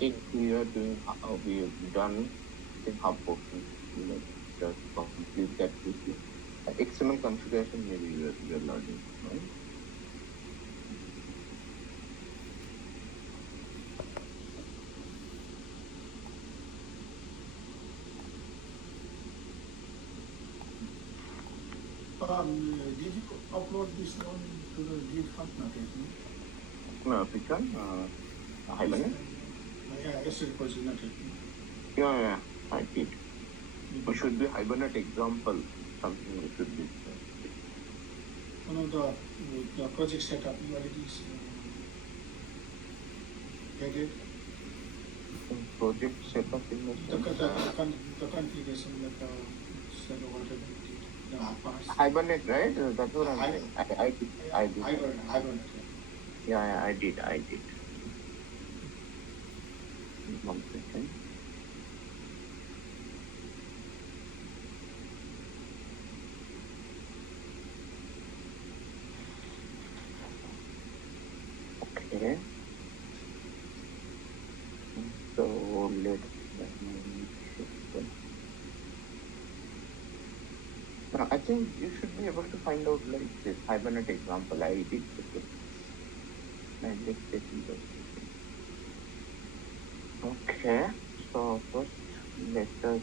think we are doing, we've done the hub portion, just complete that quickly. XML configuration, maybe you're learning, right? Did you upload this one to the GitHub? No, which one? Hibernate? Yeah, SQL is not it. Yeah, I did. It should be Hibernate example, something we should be. One of the project setup, you already get it? Project setup in the configuration, like set of whatever you did, the parts. Hibernate, right? That's what I'm saying. I did. Hibernate. Yeah, I did. 1 second. Okay. So let's now, I think you should be able to find out like this Hibernate example. I did check it. Okay. So first, let us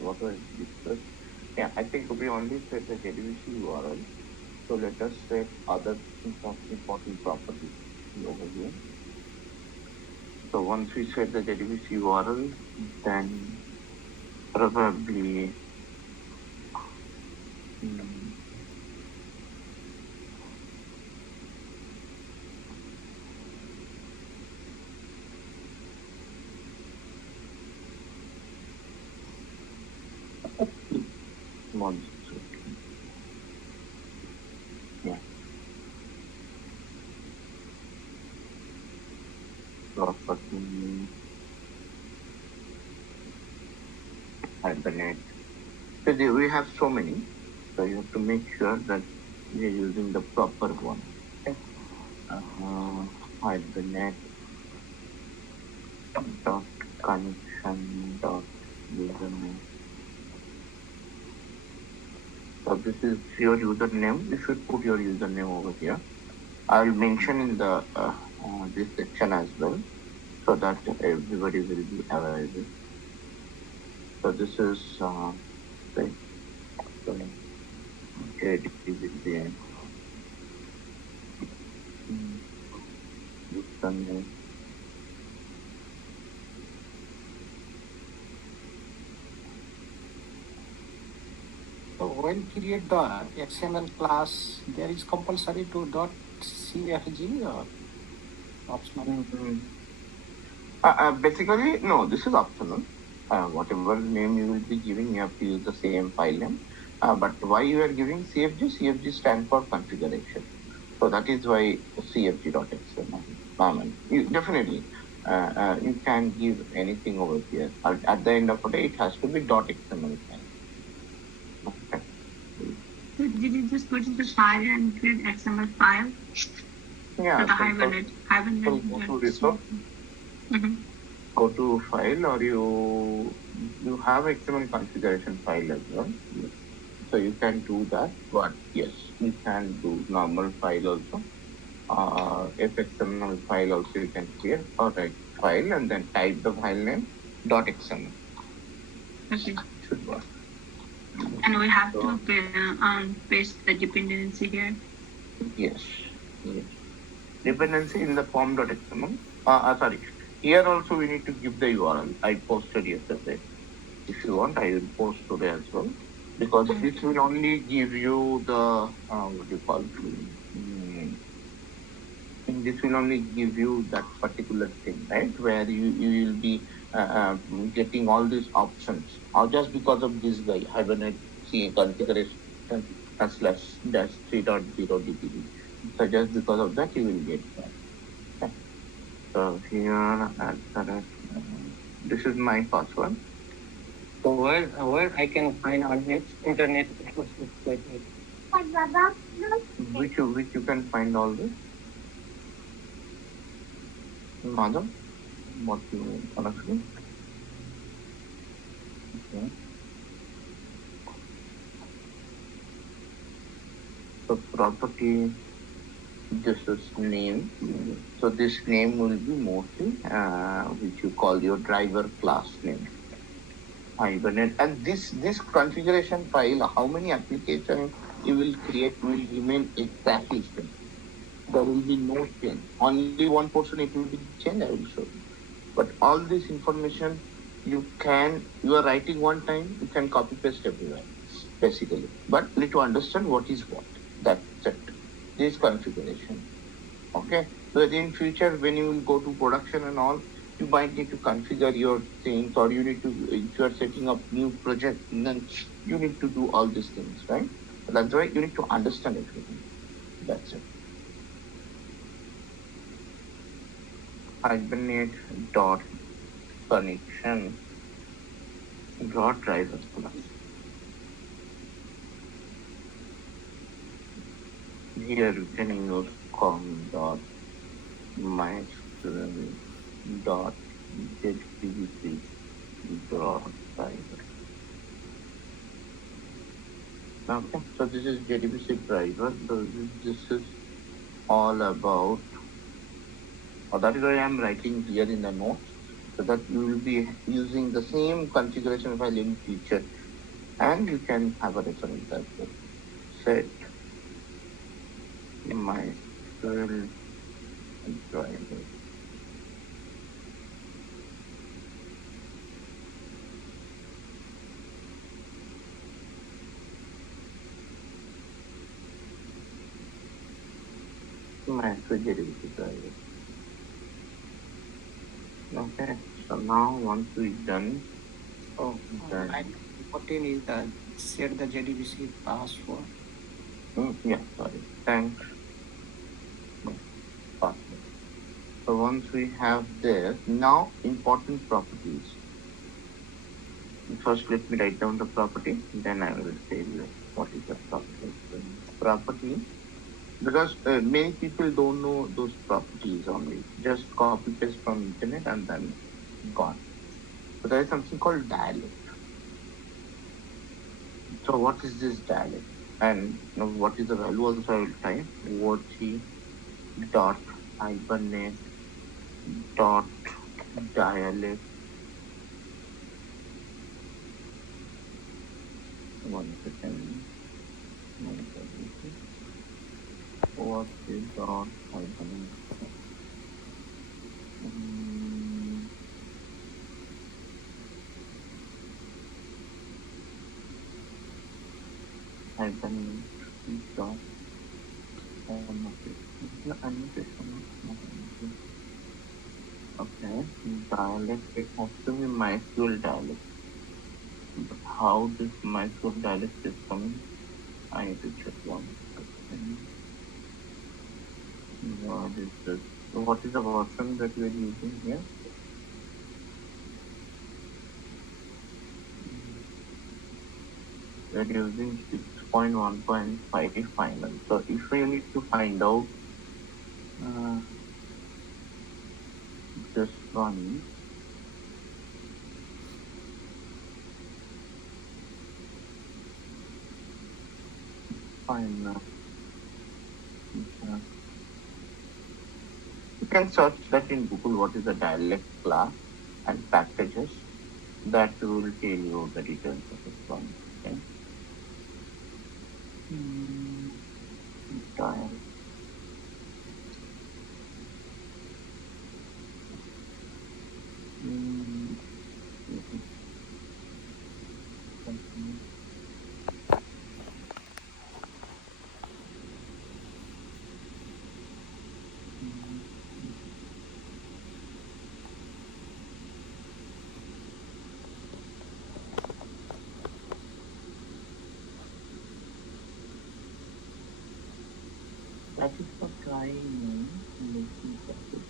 what was discussed. Yeah, I think we only set the JDBC URL. So let us set other important properties over here. So once we set the JDBC URL, then probably one second. Yeah. Property Hibernate. So we have so many. So you have to make sure that we are using the proper one. Okay. Hibernate dot connection dot username. So this is your username. You should put your username over here. I'll mention in the this section as well, so that everybody will be aware of it. So this is right. Okay, username. So when create the XML class, there is compulsory to .cfg or optional? Basically, no, this is optional. Whatever name you will be giving, you have to use the same file name. But why you are giving CFG? CFG stands for configuration. So that is why cfg.xml. You definitely you can give anything over here. At the end of the day, it has to be .xml file. Okay. So did you just put in the file and create XML file? Yeah. For the Hibernate. So go to resource. Go to file, or you have XML configuration file as well. Yes. So you can do that, but yes, you can do normal file also. If XML file also you can create, or write file and then type the file name .xml. Okay. Should work. And we have to paste the dependency here. Yes. Dependency in the form.xml. Sorry. Here also we need to give the URL. I posted yesterday. If you want, I will post today as well, because this will only give you the what do you call it? This will only give you that particular thing, right? Where you will be getting all these options, or just because of this guy Hibernate configuration /-3.0 dpd. So just because of that you will get that. Okay. So here this is my password. So where I can find on internet? Which you can find all this? Madam? what you mean, honestly. Okay. So property, this is name. So this name will be mostly which you call your driver class name. Hibernate. And this configuration file, how many applications you will create will remain exactly same. There will be no change. Only one portion it will be changed, I will show you. But all this information you are writing one time, you can copy paste everywhere, basically. But you need to understand what is what. That's it. This configuration. Okay. So that in future when you will go to production and all, you might need to configure your things, or you need to, if you are setting up new project, then you need to do all these things, right? So that's why you need to understand everything. That's it. Hibernate dot connection dot driver class. Here you can use com dot mysql dot jdbc dot driver. Okay, so this is JDBC driver. So this is all about, or that is why I am writing here in the notes, so that you will be using the same configuration file in future, and you can have a reference as well. Set mysql driver. MySQL JDBC driver. Okay, so now once we done, So, line 14 is the set the JDBC password. yeah, sorry, thanks. Password. So once we have this, now important properties. First, let me write down the property, then I will tell you what is the property. Property, because many people don't know those properties only. Just copy paste from internet and then gone. So there is something called dialect. So what is this dialect? And what is the value also I will type OT dot hibernate dot dialect. One second. What is dot hibernate? Hibernate dot okay, dialect, it has to be MySQL dialect. But how this MySQL dialect is coming, I need to check one second. What is this? So what is the version that we are using here? We are using 6.1.5 final. So if we need to find out this one, final. You can search that in Google, what is the dialect class and packages. That will tell you the details of this one. Okay. Dialect. That is for trying making package.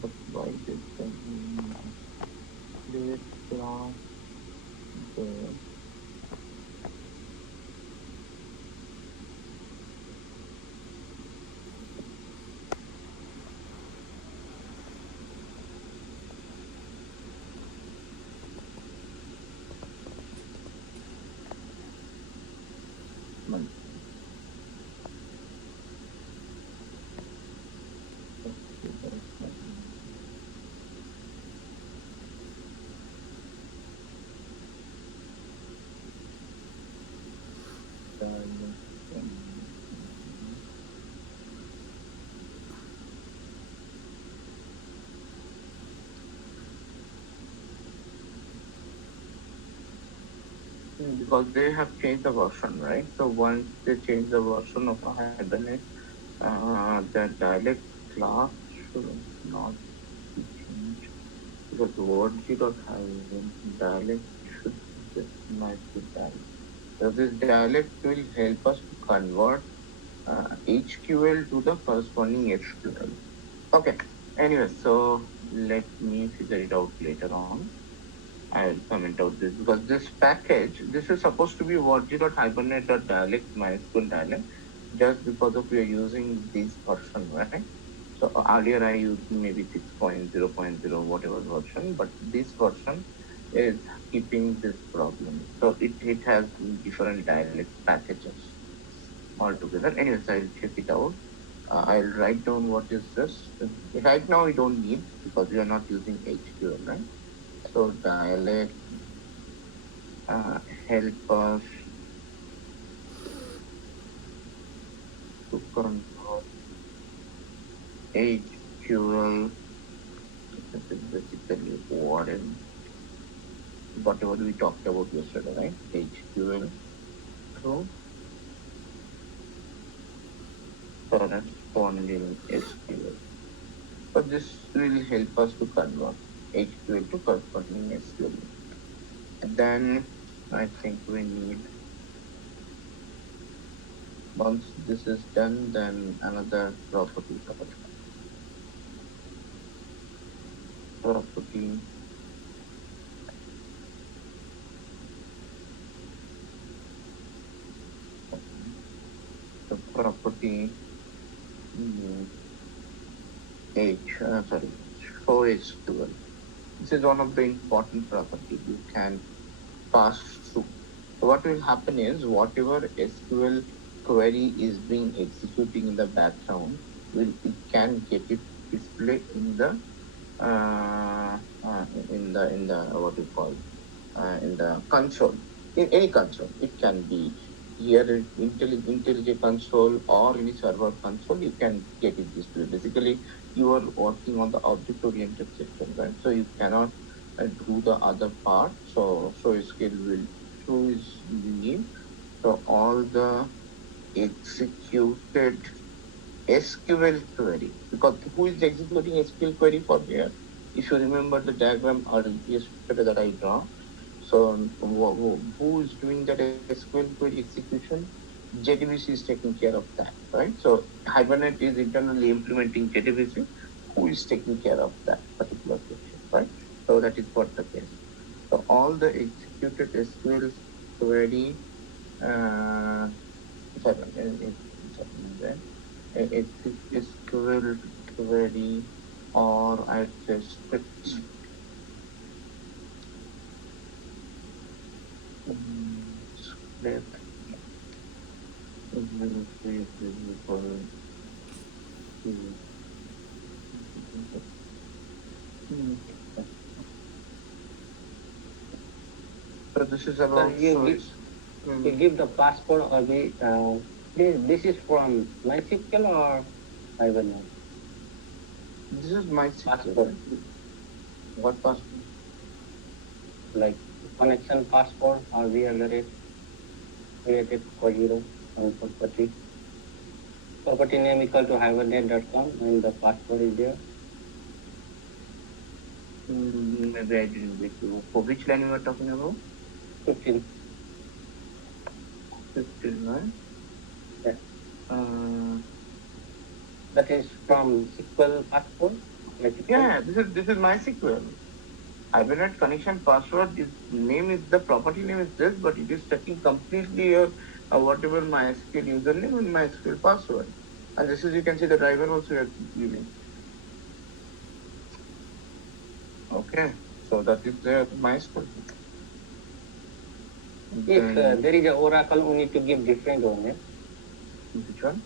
But why this this class the because they have changed the version, right? So once they change the version of a Hibernate, the dialect class should not be changed because the word dialect should just might be dialect. So this dialect will help us to convert HQL to the corresponding SQL. Okay. Anyway, so let me figure it out later on. I'll comment out this because this package, this is supposed to be Hibernate.dialect MySQL dialect just because of we are using this version, right? So earlier I used maybe 6.0.0 whatever version, but this version is keeping this problem. So it has different dialect packages altogether. Anyways, I'll check it out. I'll write down what is this. Right now we don't need because we are not using HQL, right? So dialect help us to convert HQL. This is basically whatever we talked about yesterday, right? HQL to corresponding SQL. So this will help us to convert HQL to corresponding SQL. And then I think we need, once this is done, then another property. The property show SQL. This is one of the important properties you can pass through. So what will happen is whatever SQL query is being executing in the background, it can get it display in the what you call in the console, in any console. It can be here in IntelliJ console or any server console. You can get it displayed. Basically, you are working on the object-oriented system, right? So you cannot do the other part. So skill will show is need. So all the executed SQL query, because who is executing SQL query for here? If you remember the diagram yesterday that I draw, so who is doing that SQL query execution? JDBC is taking care of that, right? So Hibernate is internally implementing JDBC. Who is taking care of that particular question, right? So that is what the case. So all the executed SQL query, SQL query, or I say scripts. Script will be visible to so this is about you give the passport or this is from MySQL or Hibernate? This is my Passport. What passport? Like connection passport or we are created for you on property. Property name equal to hibernate.com and the passport is there. Maybe I didn't get you. For which line you are talking about? 15. 15, right? Yeah. That is from SQL passport? Yeah, this is MySQL. Hibernate connection password is name is the property name is this, but it is taking completely your whatever MySQL username and MySQL password. And this is you can see the driver also you are using. Okay, so that is the MySQL. If there is a Oracle, we need to give different one. Yeah? Which one?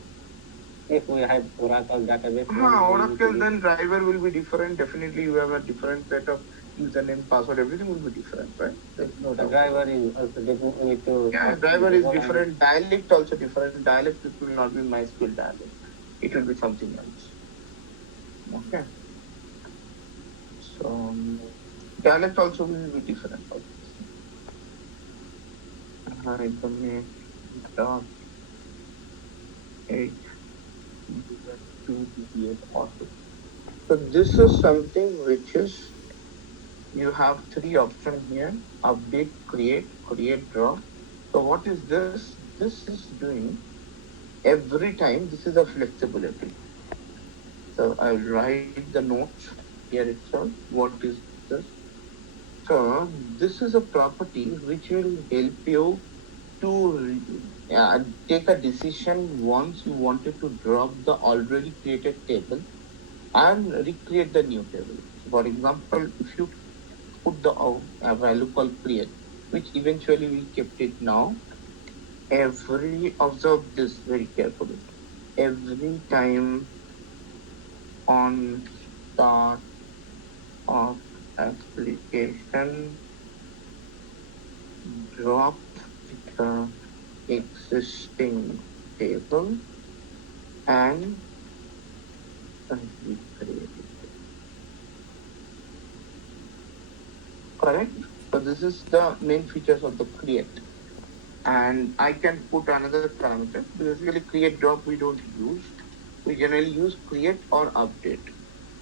If we have Oracle database, Oracle, then driver will be different. Definitely, you have a different set of username, password, everything will be different, right? No, the driver is also different. Need to driver is different. Dialect also different. Dialect it will not be MySQL dialect. It will be something else. Okay. So dialect also will be different. Hibernate dot H to create auto. So this is something which is, you have three options here: update, create, draw. So what is this? This is doing every time. This is a flexibility. So I'll write the note here itself. What is this? So this is a property which will help you to take a decision once you wanted to drop the already created table and recreate the new table. For example, if you put the value called create, which eventually we kept it now, observe this very carefully. Every time on start of application, drop the existing table and recreate it. Correct? So this is the main features of the create. And I can put another parameter. Basically, create drop we don't use. We generally use create or update.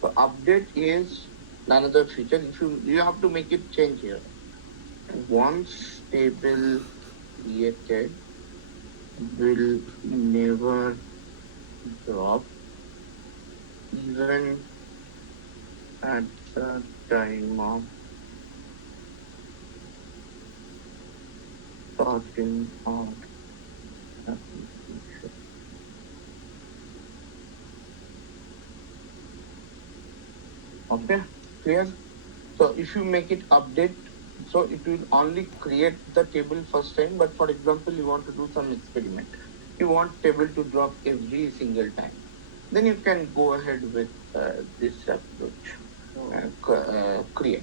So update is another feature. If you have to make it change here. Once table created will never drop even at the time of starting of application. Okay, clear? So if you make it update, so it will only create the table first time, but for example, you want to do some experiment. You want table to drop every single time. Then you can go ahead with this approach, create.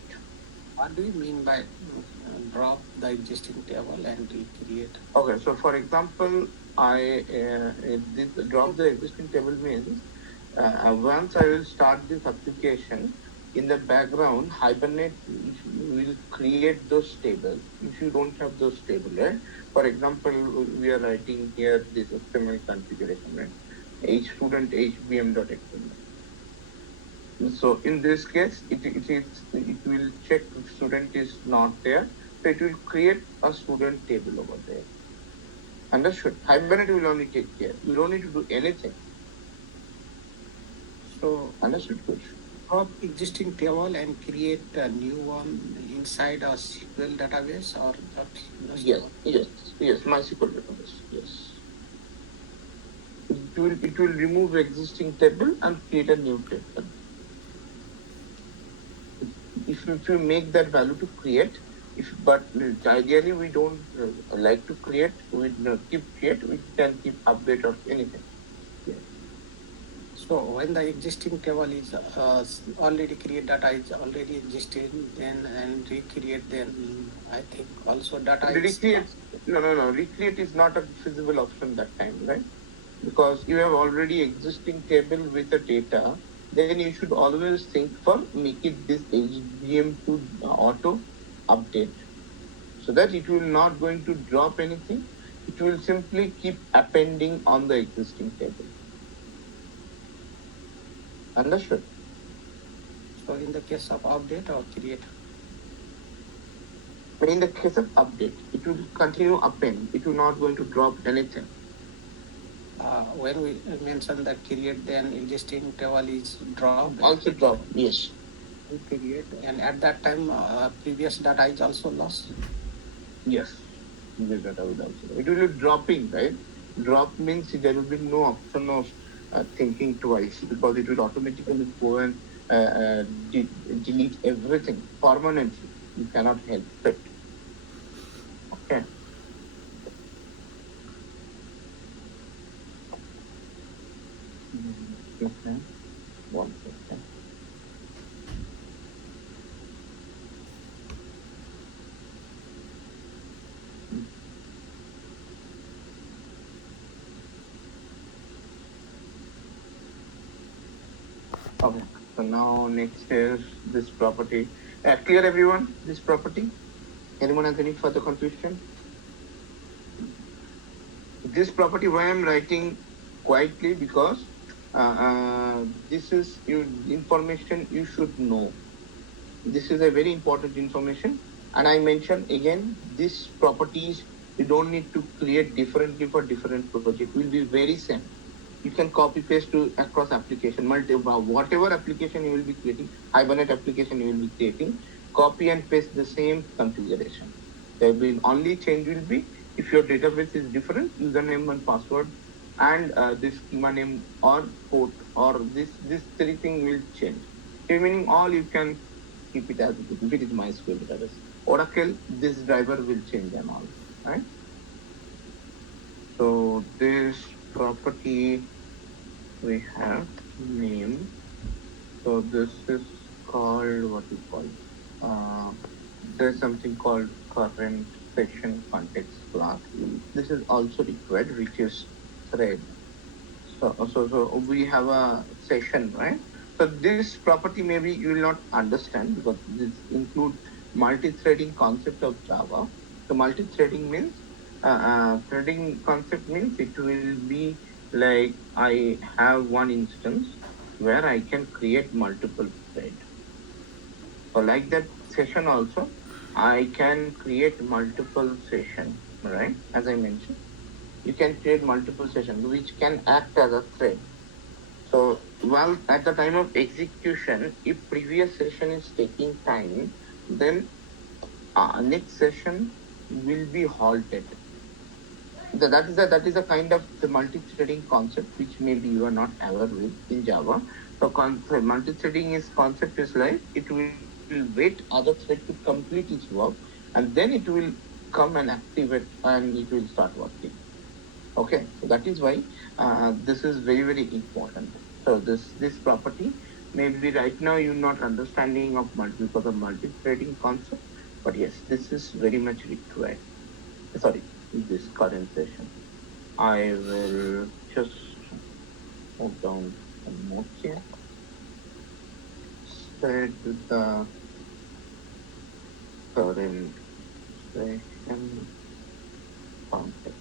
What do you mean by drop the existing table and recreate? Okay, so for example, this drop the existing table means once I will start this application, in the background, Hibernate will create those tables. If you don't have those tables, right? For example, we are writing here this XML configuration, right? Student HBM.xml. So in this case, it will check if student is not there. So it will create a student table over there. Understood? Hibernate will only take care. You don't need to do anything. So Understood, coach? drop existing table and create a new one inside a SQL database or not? Yes, MySQL database. Yes. It will remove existing table and create a new table. If you make that value to create, but ideally we don't like to create. We keep create. We can keep update or anything. Yeah. So when the existing table is already create data is already existing, then and recreate, then I think also data is Recreate. No. Recreate is not a feasible option that time, right? Because you have already existing table with the data, then you should always think for make it this HBM to auto update, so that it will not going to drop anything. It will simply keep appending on the existing table. Understood? so in the case of update or create. But in the case of update, it will continue append. It will not going to drop anything. When we mention the create, then existing table is dropped. Also drop, yes. Create, and at that time, previous data is also lost. Yes. Previous data will also. It will be dropping, right? Drop means there will be no option of thinking twice, because it will automatically go and delete everything permanently. You cannot help it. Okay. Okay. 1 second. Okay. So now next is this property. Clear everyone? This property? Anyone has any further confusion? this property, why I'm writing quietly, because this is information you should know. This is a very important information. And I mentioned again, these properties you don't need to create differently for different project. Will be very same. You can copy paste to across application, whatever application you will be creating, Hibernate application you will be creating, copy and paste the same configuration. There will only change will be if your database is different, username and password, and this schema name or port or this three thing will change. Remaining all you can keep it as it is. If it is MySQL database, Oracle, this driver will change and all, right? So this property we have name. So this is called what we call. Uh, there's something called current session context class. This is also required, which is thread. So we have a session, right? So this property maybe you will not understand because this include multi-threading concept of Java. So multi-threading means threading concept means it will be like I have one instance where I can create multiple threads. So like that session also, I can create multiple session, right? As I mentioned, you can create multiple sessions which can act as a thread. So while at the time of execution, if previous session is taking time, then next session will be halted. That is a kind of the multi-threading concept which maybe you are not aware with in Java. So multi-threading is concept is like it will wait other thread to complete its work, and then it will come and activate and it will start working. Okay, so that is why this is very important. So this property maybe right now you're not understanding of because of multi-threading concept, but yes, this is very much required. Sorry, this current session. I will just move down some more here. Set the current session context.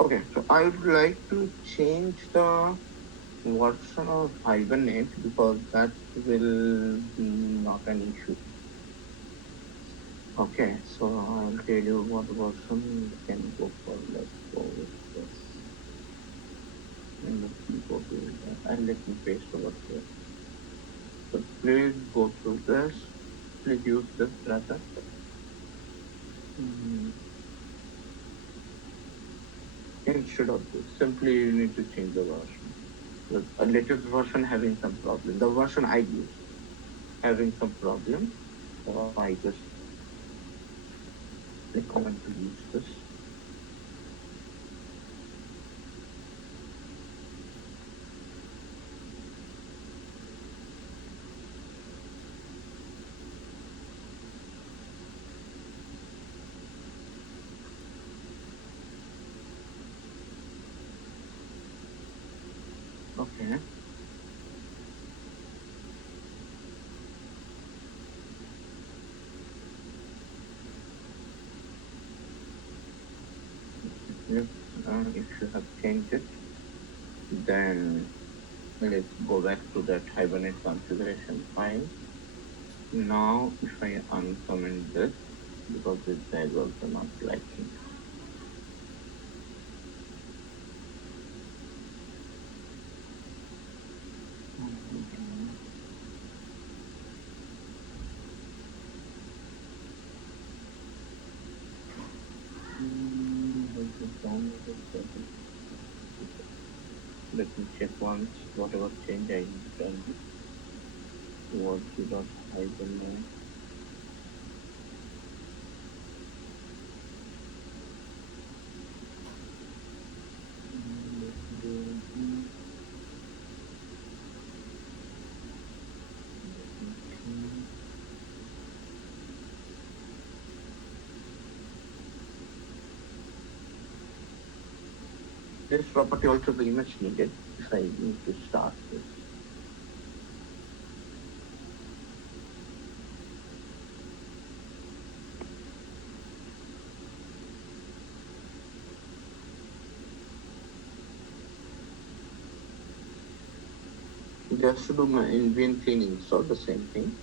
Okay, so I would like to change the version of Hibernate because that will be not an issue. Okay, so I'll tell you what version you can go for. Let's go with this. And let me go to that. And let me paste over here. So please go through this. Please use this rather. Instead of this, simply you need to change the version. The latest version having some problem. The version I use having some problem. So I just recommend to use this. Okay. If you have changed it, then let's go back to that Hibernate configuration file. Now, if I uncomment this, because this guy is also not liking. Let me check once whatever change I done towards Hibernate. This property also very much needed if I need to start this. has to do my NVN cleaning, so the same thing.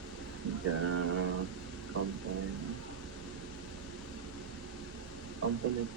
Compile.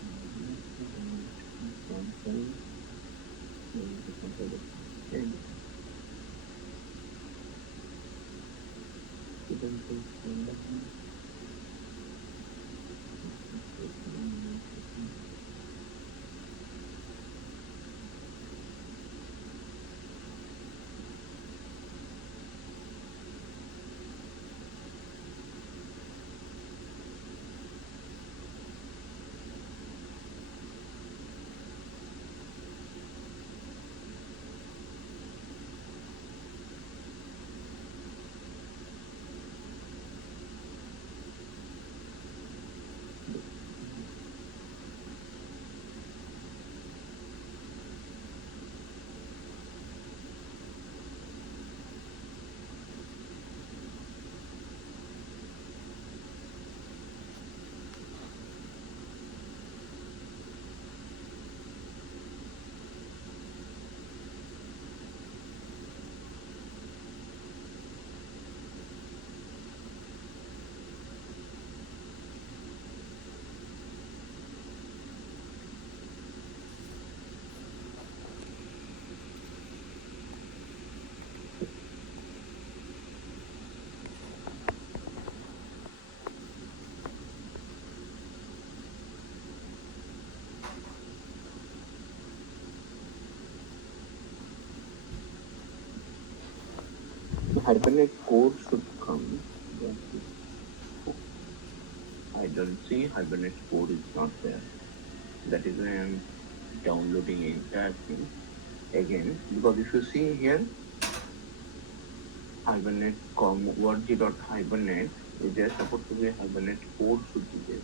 The Hibernate code should come. I don't see Hibernate code is not there. That is why I'm downloading the entire thing again. Because if you see here, Hibernate word.hibernate is there supposed to be Hibernate code should be there,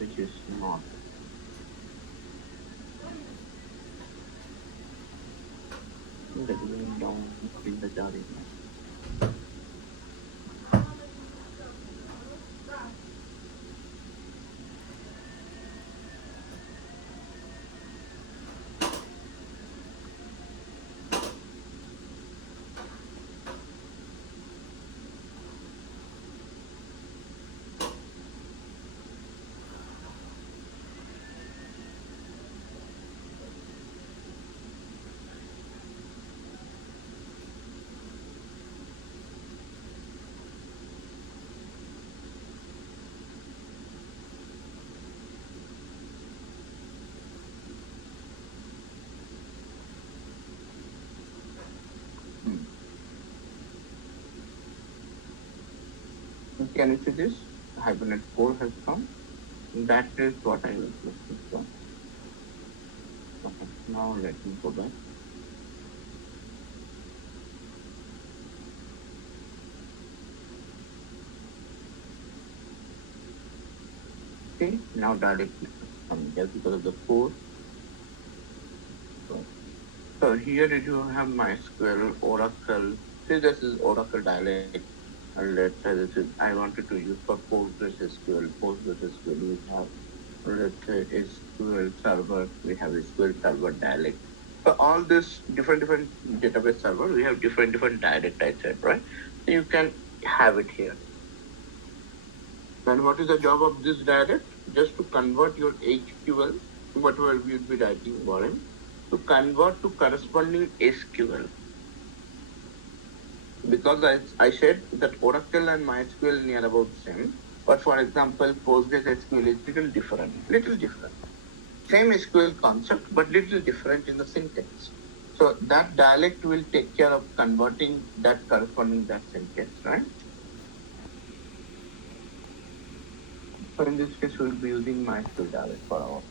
which is not. That is down in the jar. Can you see this? Hibernate 4 has come. That is what I was looking for. Okay, now let me go back. Okay, now directly coming here because of the 4. So here you have MySQL, Oracle. See, this is Oracle dialect. And let's say this is I wanted to use for PostgreSQL. PostgreSQL we have, let's say, SQL server. We have SQL server dialect. So all this different database server, we have different dialect, I said, right? So you can have it here. Then what is the job of this dialect? Just to convert your HQL, whatever we would be writing for it, to convert to corresponding SQL. Because I said that Oracle and MySQL near about same, but for example, PostgreSQL is little different. Same SQL concept, but little different in the syntax. So that dialect will take care of converting that corresponding that syntax, right? So in this case, we'll be using MySQL dialect for our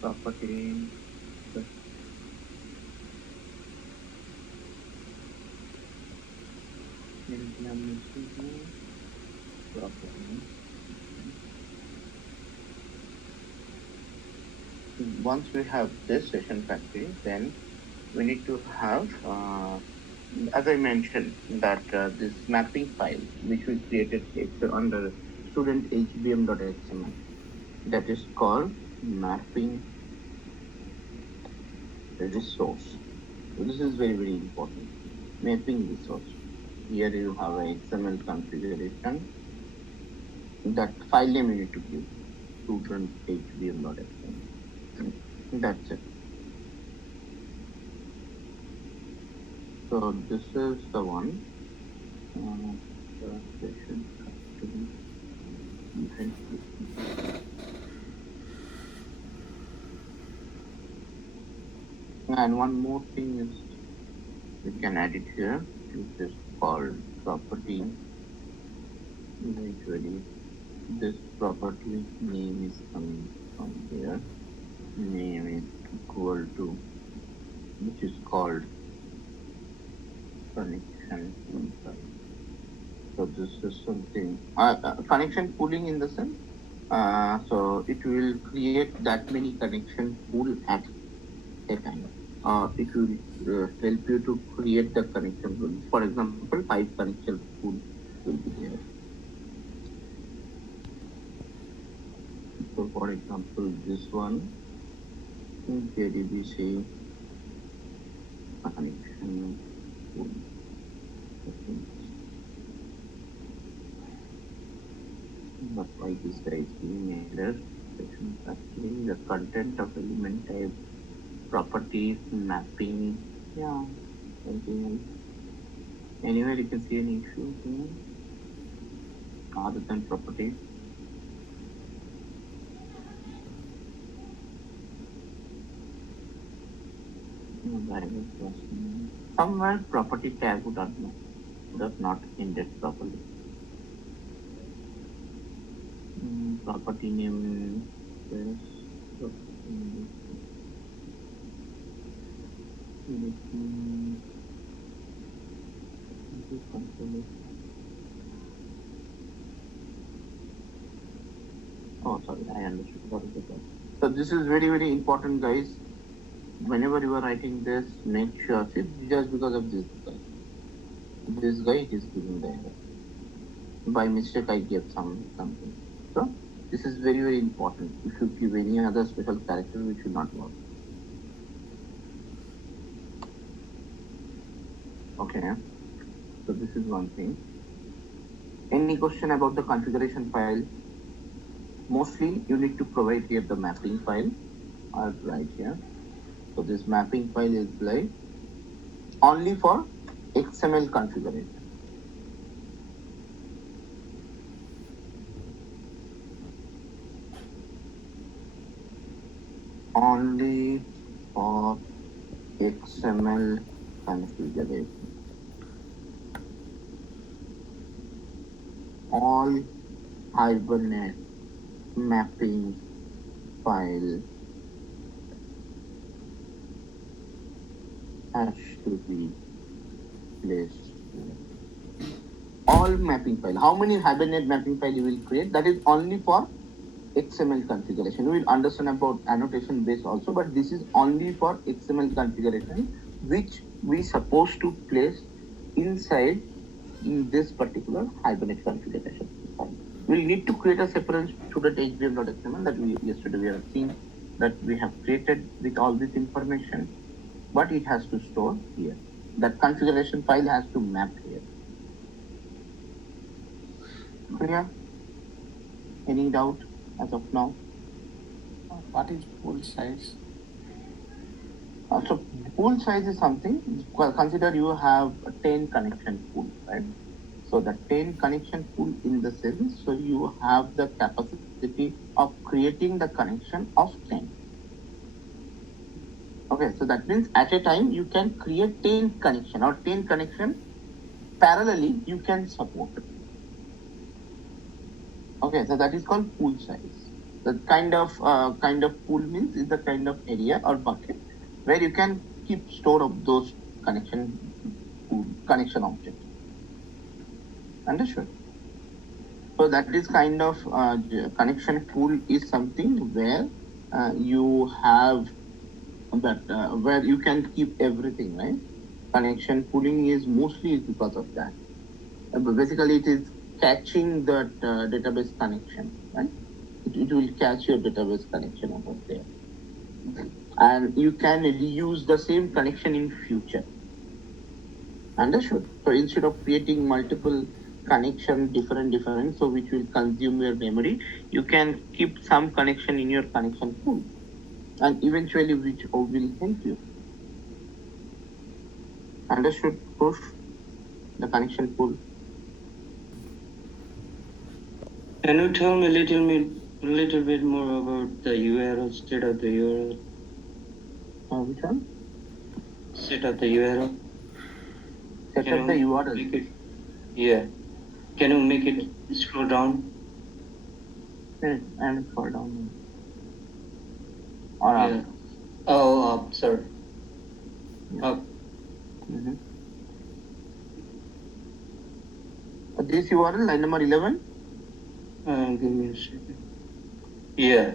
property. Once we have this session factory, then we need to have, as I mentioned, that this mapping file which we created under student hbm.xml, that is called mapping resource. So this is very, very important. Mapping resource. Here you have a XML configuration. That file name you need to give. Student HBM.xml. That's it. So this is the one. And one more thing is we can add it here, which is called property. Eventually, this property name is coming from here. Name is equal to, which is called connection. So this is something connection pooling in the sense. So it will create that many connection pool at a time. It will help you to create the connection pool. For example, 5 connection pool will be there. So for example, this one, JDBC connection pool. But why this guy is giving error? Actually, the content of element type, properties, mapping, yeah, something else. Anywhere you can see any issue here, other than properties. Somewhere property tag would not indexed properly. Property name is oh, sorry, I understood what is it. So this is very, very important, guys. Whenever you are writing this, make sure, see, just because of this guy, it is giving the error. By mistake, I gave something. So this is very, very important. If you give any other special character, which will not work. Okay. So this is one thing. Any question about the configuration file? Mostly, you need to provide here the mapping file. I'll write here. So this mapping file is like only for XML configuration. Only for XML configuration. All Hibernate mapping file has to be placed here. All mapping file. How many Hibernate mapping file you will create? That is only for XML configuration. We will understand about annotation base also, but this is only for XML configuration, which we supposed to place inside in this particular Hibernate configuration. We'll need to create a separate student HBM.xml that yesterday we have seen that we have created with all this information, but it has to store here. That configuration file has to map here. Clear? Any doubt as of now? What is pool size? So pool size is something, well, consider you have a 10 connection pool, right? So the 10 connection pool in the sense, so you have the capacity of creating the connection of 10. Okay, so that means at a time you can create 10 connection or 10 connection parallelly you can support. Okay, so that is called pool size. The kind of pool means is the kind of area or bucket where you can keep store of those connection objects. Understood? So that is kind of connection pool is something where you have that where you can keep everything, right? Connection pooling is mostly because of that. Basically, it is catching that database connection, right? it will catch your database connection over there. And you can reuse the same connection in future. Understood? So instead of creating multiple connection, different, so which will consume your memory, you can keep some connection in your connection pool, and eventually which will help you. Understood, Push? The connection pool. Can you tell me a little bit more about the URL, state of the URL? Which one? Set up the URL. Set up the URL. Yeah. Can you make it scroll down? And scroll down. Or Yeah. up. Oh, up, sorry. Yeah. Up. Mm-hmm. This URL, line number 11. Give me a second. Yeah.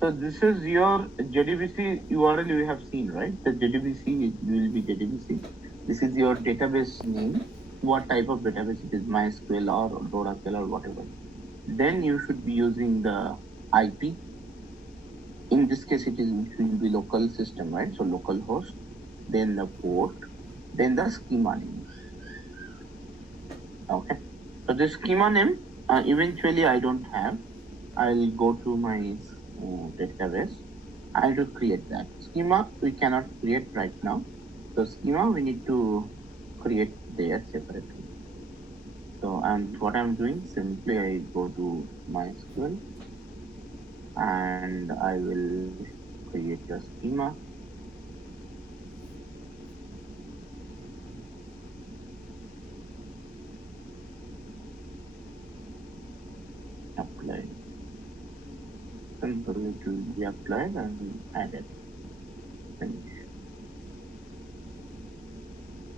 So this is your JDBC URL you have seen, right? The JDBC will be JDBC. This is your database name. What type of database it is, MySQL or Oracle or whatever. Then you should be using the IP. In this case, it will be local system, right? So local host, then the port, then the schema name. Okay. So the schema name, eventually I don't have. I'll go to my database. I have to create that. Schema we cannot create right now. So schema we need to create there separately. So and what I'm doing, simply I go to MySQL and I will create a schema. Apply. Simply it will be applied and added. Finish.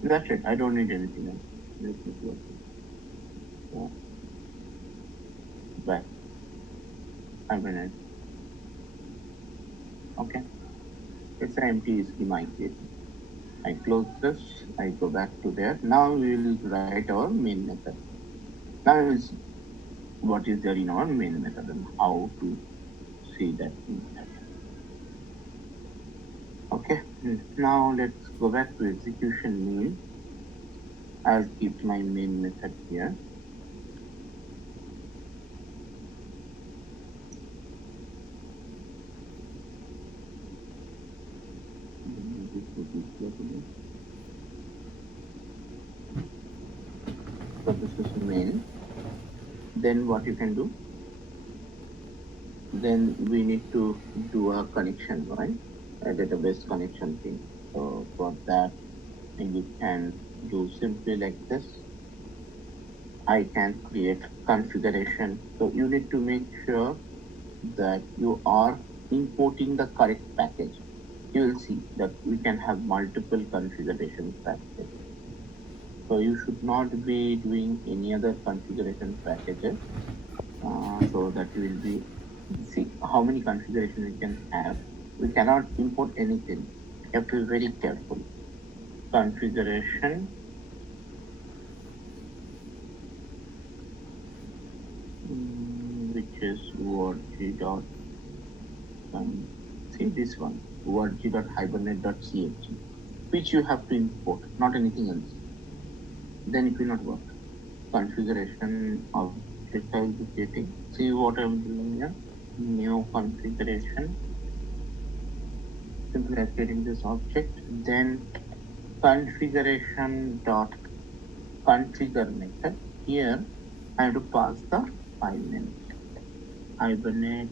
That's it. I don't need anything else. Let me close it. So, bye. Hibernate. Okay. It's an empty schema I created. I close this. I go back to there. Now we will write our main method. Now we will see what is there in our main method and how to see that method. Okay. Now let's go back to execution main. I'll keep my main method here. So this is main. Then what you can do? Then we need to do a connection, right? A database connection thing. So for that, you can do simply like this. I can create configuration. So you need to make sure that you are importing the correct package. You will see that we can have multiple configuration packages. So you should not be doing any other configuration packages. So that you will be, see how many configurations we can have. We cannot import anything. You have to be very careful. Configuration. Which is word.g. See this one, word.hibernate.ch, which you have to import, not anything else. Then it will not work. Configuration object I will be creating. See what I am doing here. New configuration. Simply I'm creating this object. Then configuration.configure method. Here I have to pass the file name. Hibernate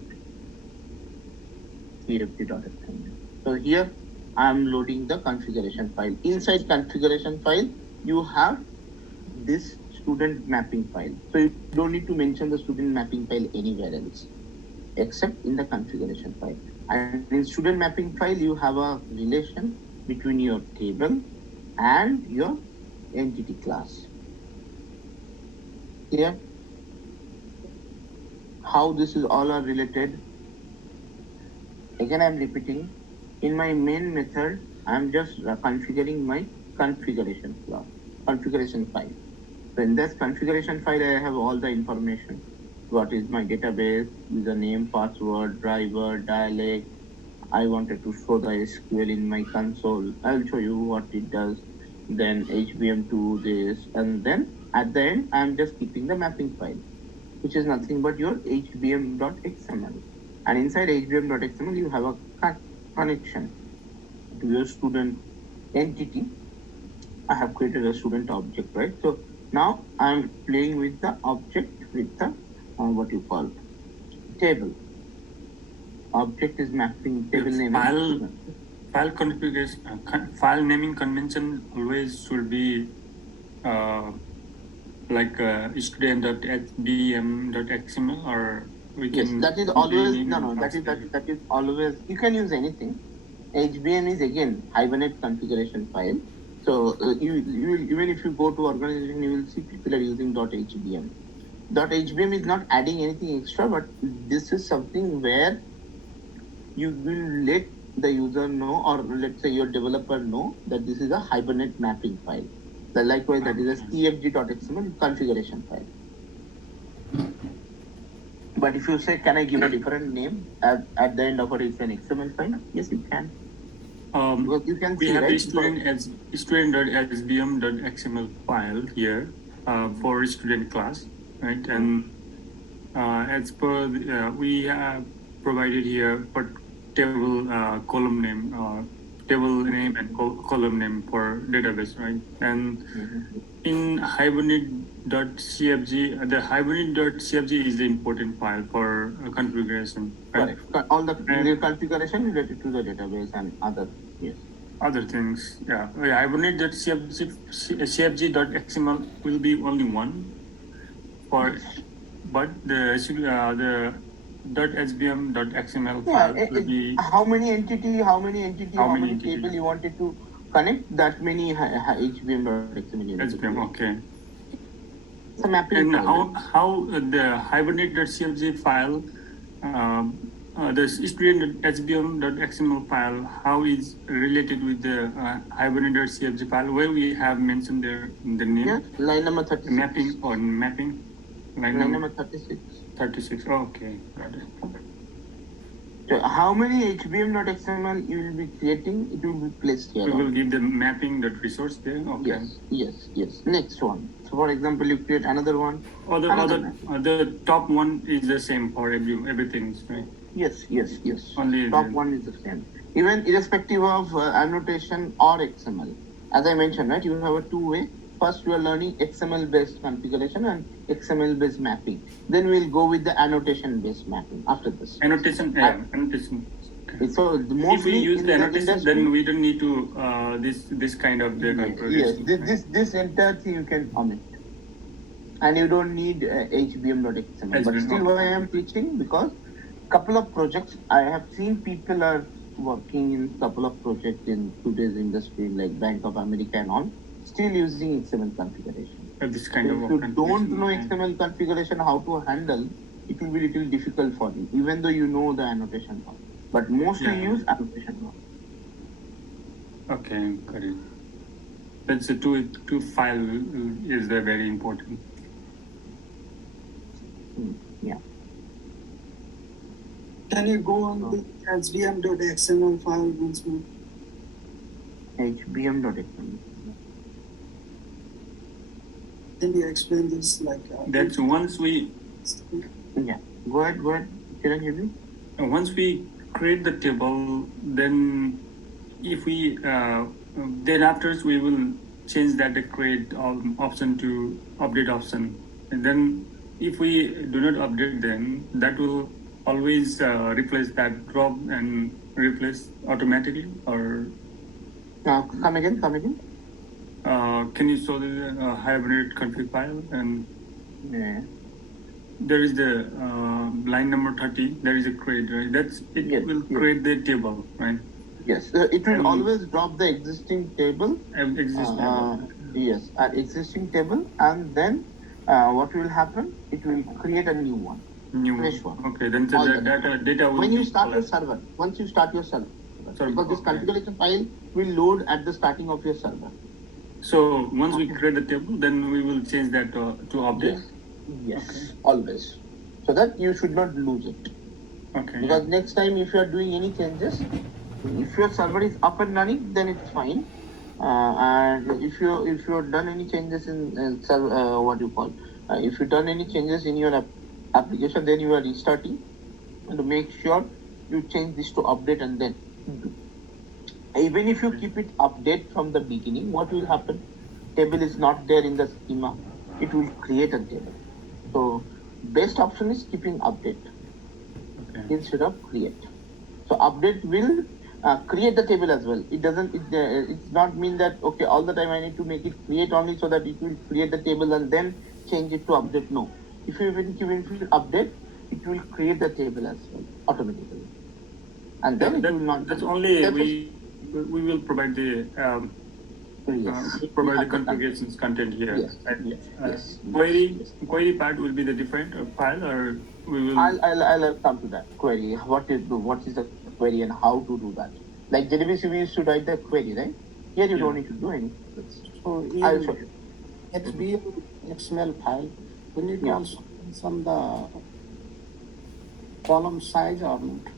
cfg.xml. So here I am loading the configuration file. Inside configuration file, you have this student mapping file. So you don't need to mention the student mapping file anywhere else, except in the configuration file. And in student mapping file, you have a relation between your table and your entity class. Here, how this is all are related. Again, I'm repeating. In my main method, I'm just configuring my configuration class, configuration file. So in this configuration file, I have all the information what is my database, username, password, driver, dialect. I wanted to show the SQL in my console. I'll show you what it does. Then HBM to this, and then at the end, I'm just keeping the mapping file, which is nothing but your HBM.xml. And inside HBM.xml, you have a connection to your student entity. I have created a student object, right? So now I'm playing with the object with the what you call table. Object is mapping table name. File configuration, file naming convention always should be like student.hbm.xml, or we can. Yes, that is always no. That is always. You can use anything. HBM is again Hibernate configuration file. So you even if you go to organization, you will see people are using .hbm. .hbm is not adding anything extra, but this is something where you will let the user know, or let's say your developer know, that this is a Hibernate mapping file. Likewise, that is a cfg.xml configuration file. But if you say, can I give a different name at the end of it, it's an XML file? Yes, you can. Because you can we see, have right? a student.hbm.xml file here for student class, right? And as per we have provided here for table column name, table name and column name for database, right? And in Hibernate.cfg, the Hibernate.cfg is the important file for configuration. Right? Correct. All the configuration related to the database and other, yes. Other things, yeah. Hibernate.cfg.xml will be only one for, but the .hbm.xml file will be how many entity, how many table you wanted to connect, that many HBM.xml. HBM, okay. It's a mapping. And how the Hibernate.cfg file, the student.hbm.xml file, how is related with the Hibernate.cfg file, where we have mentioned the name? Yeah, line number 36. Mapping or mapping? Line number 36. 36, okay, got it. So how many HBM.xml you will be creating, it will be placed here. We will give the mapping that resource there, okay. Yes. Next one. So for example, you create another one. The top one is the same for everything, right? Yes. Only top one is the same. Even irrespective of annotation or XML. As I mentioned, right, you have a two-way. First, we are learning XML-based configuration and XML-based mapping. Then we'll go with the annotation-based mapping after this. Annotation. Okay. So if we use the annotation, then we don't need to this kind of the configuration. Yes, this entire thing you can omit, and you don't need HBM.xml. But still, why I am teaching, because couple of projects I have seen people are working in couple of projects in today's industry, like Bank of America and all, still using XML configuration. This kind of if you don't know XML configuration, how to handle, it will be little difficult for you, even though you know the annotation part. But mostly use annotation part. Okay, got it. That's a two file is very important. Yeah. Can you go on the HBM.xml file once more? HBM.xml. Can you explain this? That's once we. Yeah. Go ahead. Can I hear you? Once we create the table, then if we then afterwards we will change that the create option to update option, and then if we do not update, then that will always replace that drop and replace automatically, or come again. Can you show the Hibernate config file? And yeah. There is the line number 30. There is a create, right? Will create the table, right? Yes, it will always drop the existing table. Yes, an existing table, and then what will happen? It will create a new one. Fresh one. Okay, then the data will. When you start your server, once you start your server, because this configuration file will load at the starting of your server. So once we create the table, then we will change that to update. Yes, always. so that you should not lose it. Okay. Because next time if you are doing any changes, if your server is up and running, then it's fine. And if you have done any changes in if you done any changes in your application, then you are restarting, and to make sure you change this to update and then do. Even if you keep it update from the beginning, what will happen? Table is not there in the schema. It will create a table. So best option is keeping update instead of create. So update will create the table as well. It doesn't. It's not mean that okay all the time I need to make it create only so that it will create the table and then change it to update. No. If you even update, it will create the table as well automatically. And then it will not. That's only we will provide the provide the configurations content here. Yes. Yes. Query part will be the different file, or we will. I'll come to that query. What is the query and how to do that? Like JDBC, we used to write the query, right? Here you don't need to do anything. So I'll show you. HBM XML file, we need to also some the column size or not.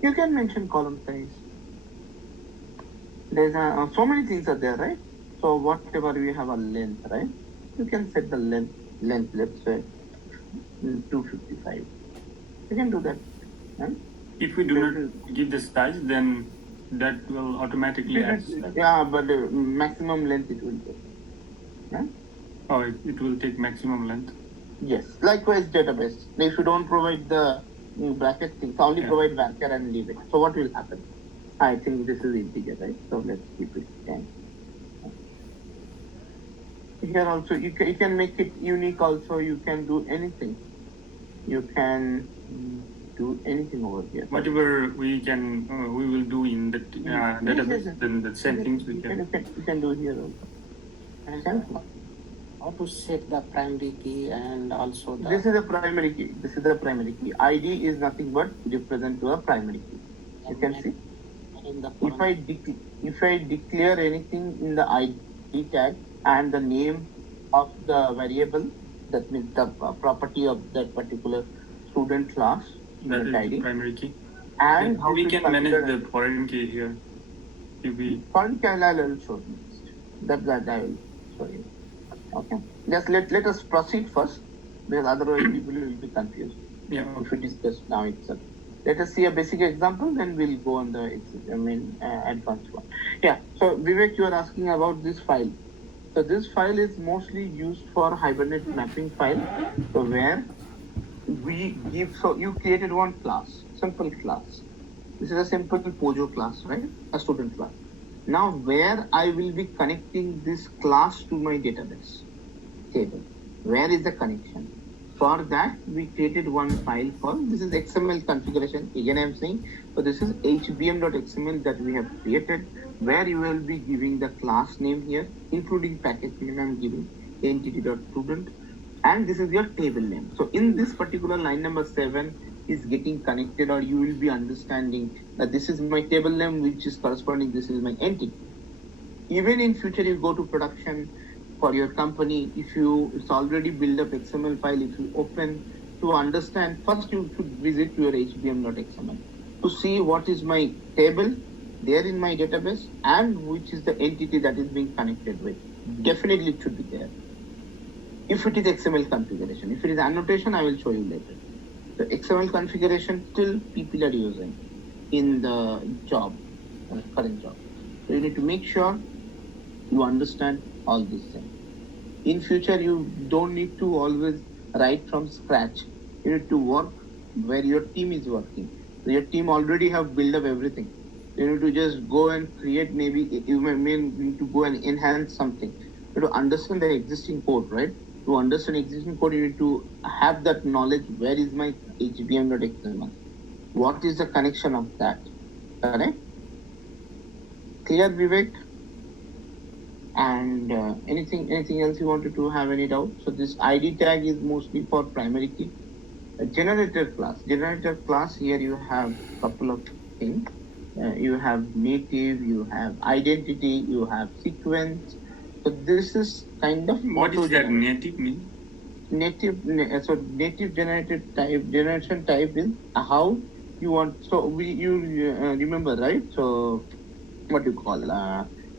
You can mention column size. There's so many things are there, right? So whatever we have a length, right? You can set the length, let's say 255. You can do that. Right? If we do not give the size, then that will automatically add. Yeah, but the maximum length it will take. Yeah? Oh, it will take maximum length. Yes. Likewise, database. If you don't provide the bracket things, only provide varchar and leave it. So what will happen? I think this is integer, right? So let's keep it 10. Here also, you can make it unique also. You can do anything. You can do anything over here. Whatever we can, we will do in the database, then the same things we can. You can do here also. And how to set the primary key and also the... This is the primary key. This is the primary key. ID is nothing but represent to a primary key. You can see. If I declare anything in the ID tag and the name of the variable, that means the property of that particular student class, that is ID, the primary key. And how we can manage the foreign key here. If we foreign key, I will show you. That I will show you. Okay. Just let us proceed first, because otherwise people will be confused. Yeah. If we discuss now itself. Let us see a basic example, then we'll go on the advanced one. Yeah. So Vivek, you are asking about this file. So this file is mostly used for Hibernate mapping file. So where we give, so you created one class, simple class. This is a simple Pojo class, right? A student class. Now where I will be connecting this class to my database table. Where is the connection? For that, we created one file called, this is XML configuration. Again, I am saying, so this is hbm.xml that we have created, where you will be giving the class name here, including package name. I am giving entity.student, and this is your table name. So in this particular line number 7 is getting connected, or you will be understanding that this is my table name, which is corresponding, this is my entity. Even in future, you go to production, for your company, if it's already built up XML file, if you open to understand, first you should visit your hbm.xml to see what is my table there in my database and which is the entity that is being connected with. Definitely it should be there. If it is XML configuration, if it is annotation, I will show you later. The XML configuration still people are using in the job, current job. So you need to make sure you understand all these things. In future, you don't need to always write from scratch. You need to work where your team is working. So your team already have built up everything. You need to just go and create, maybe you may need to go and enhance something. You need to understand the existing code, right? To understand existing code, you need to have that knowledge. Where is my hbm.xml? What is the connection of that? Correct? Clear, Vivek? And anything else you wanted to have any doubt? So this ID tag is mostly for primary key. A generator class, here you have a couple of things. You have native, you have identity, you have sequence. So this is kind of what is that native mean? native generated type generation type is how you want. So you remember, right? So what you call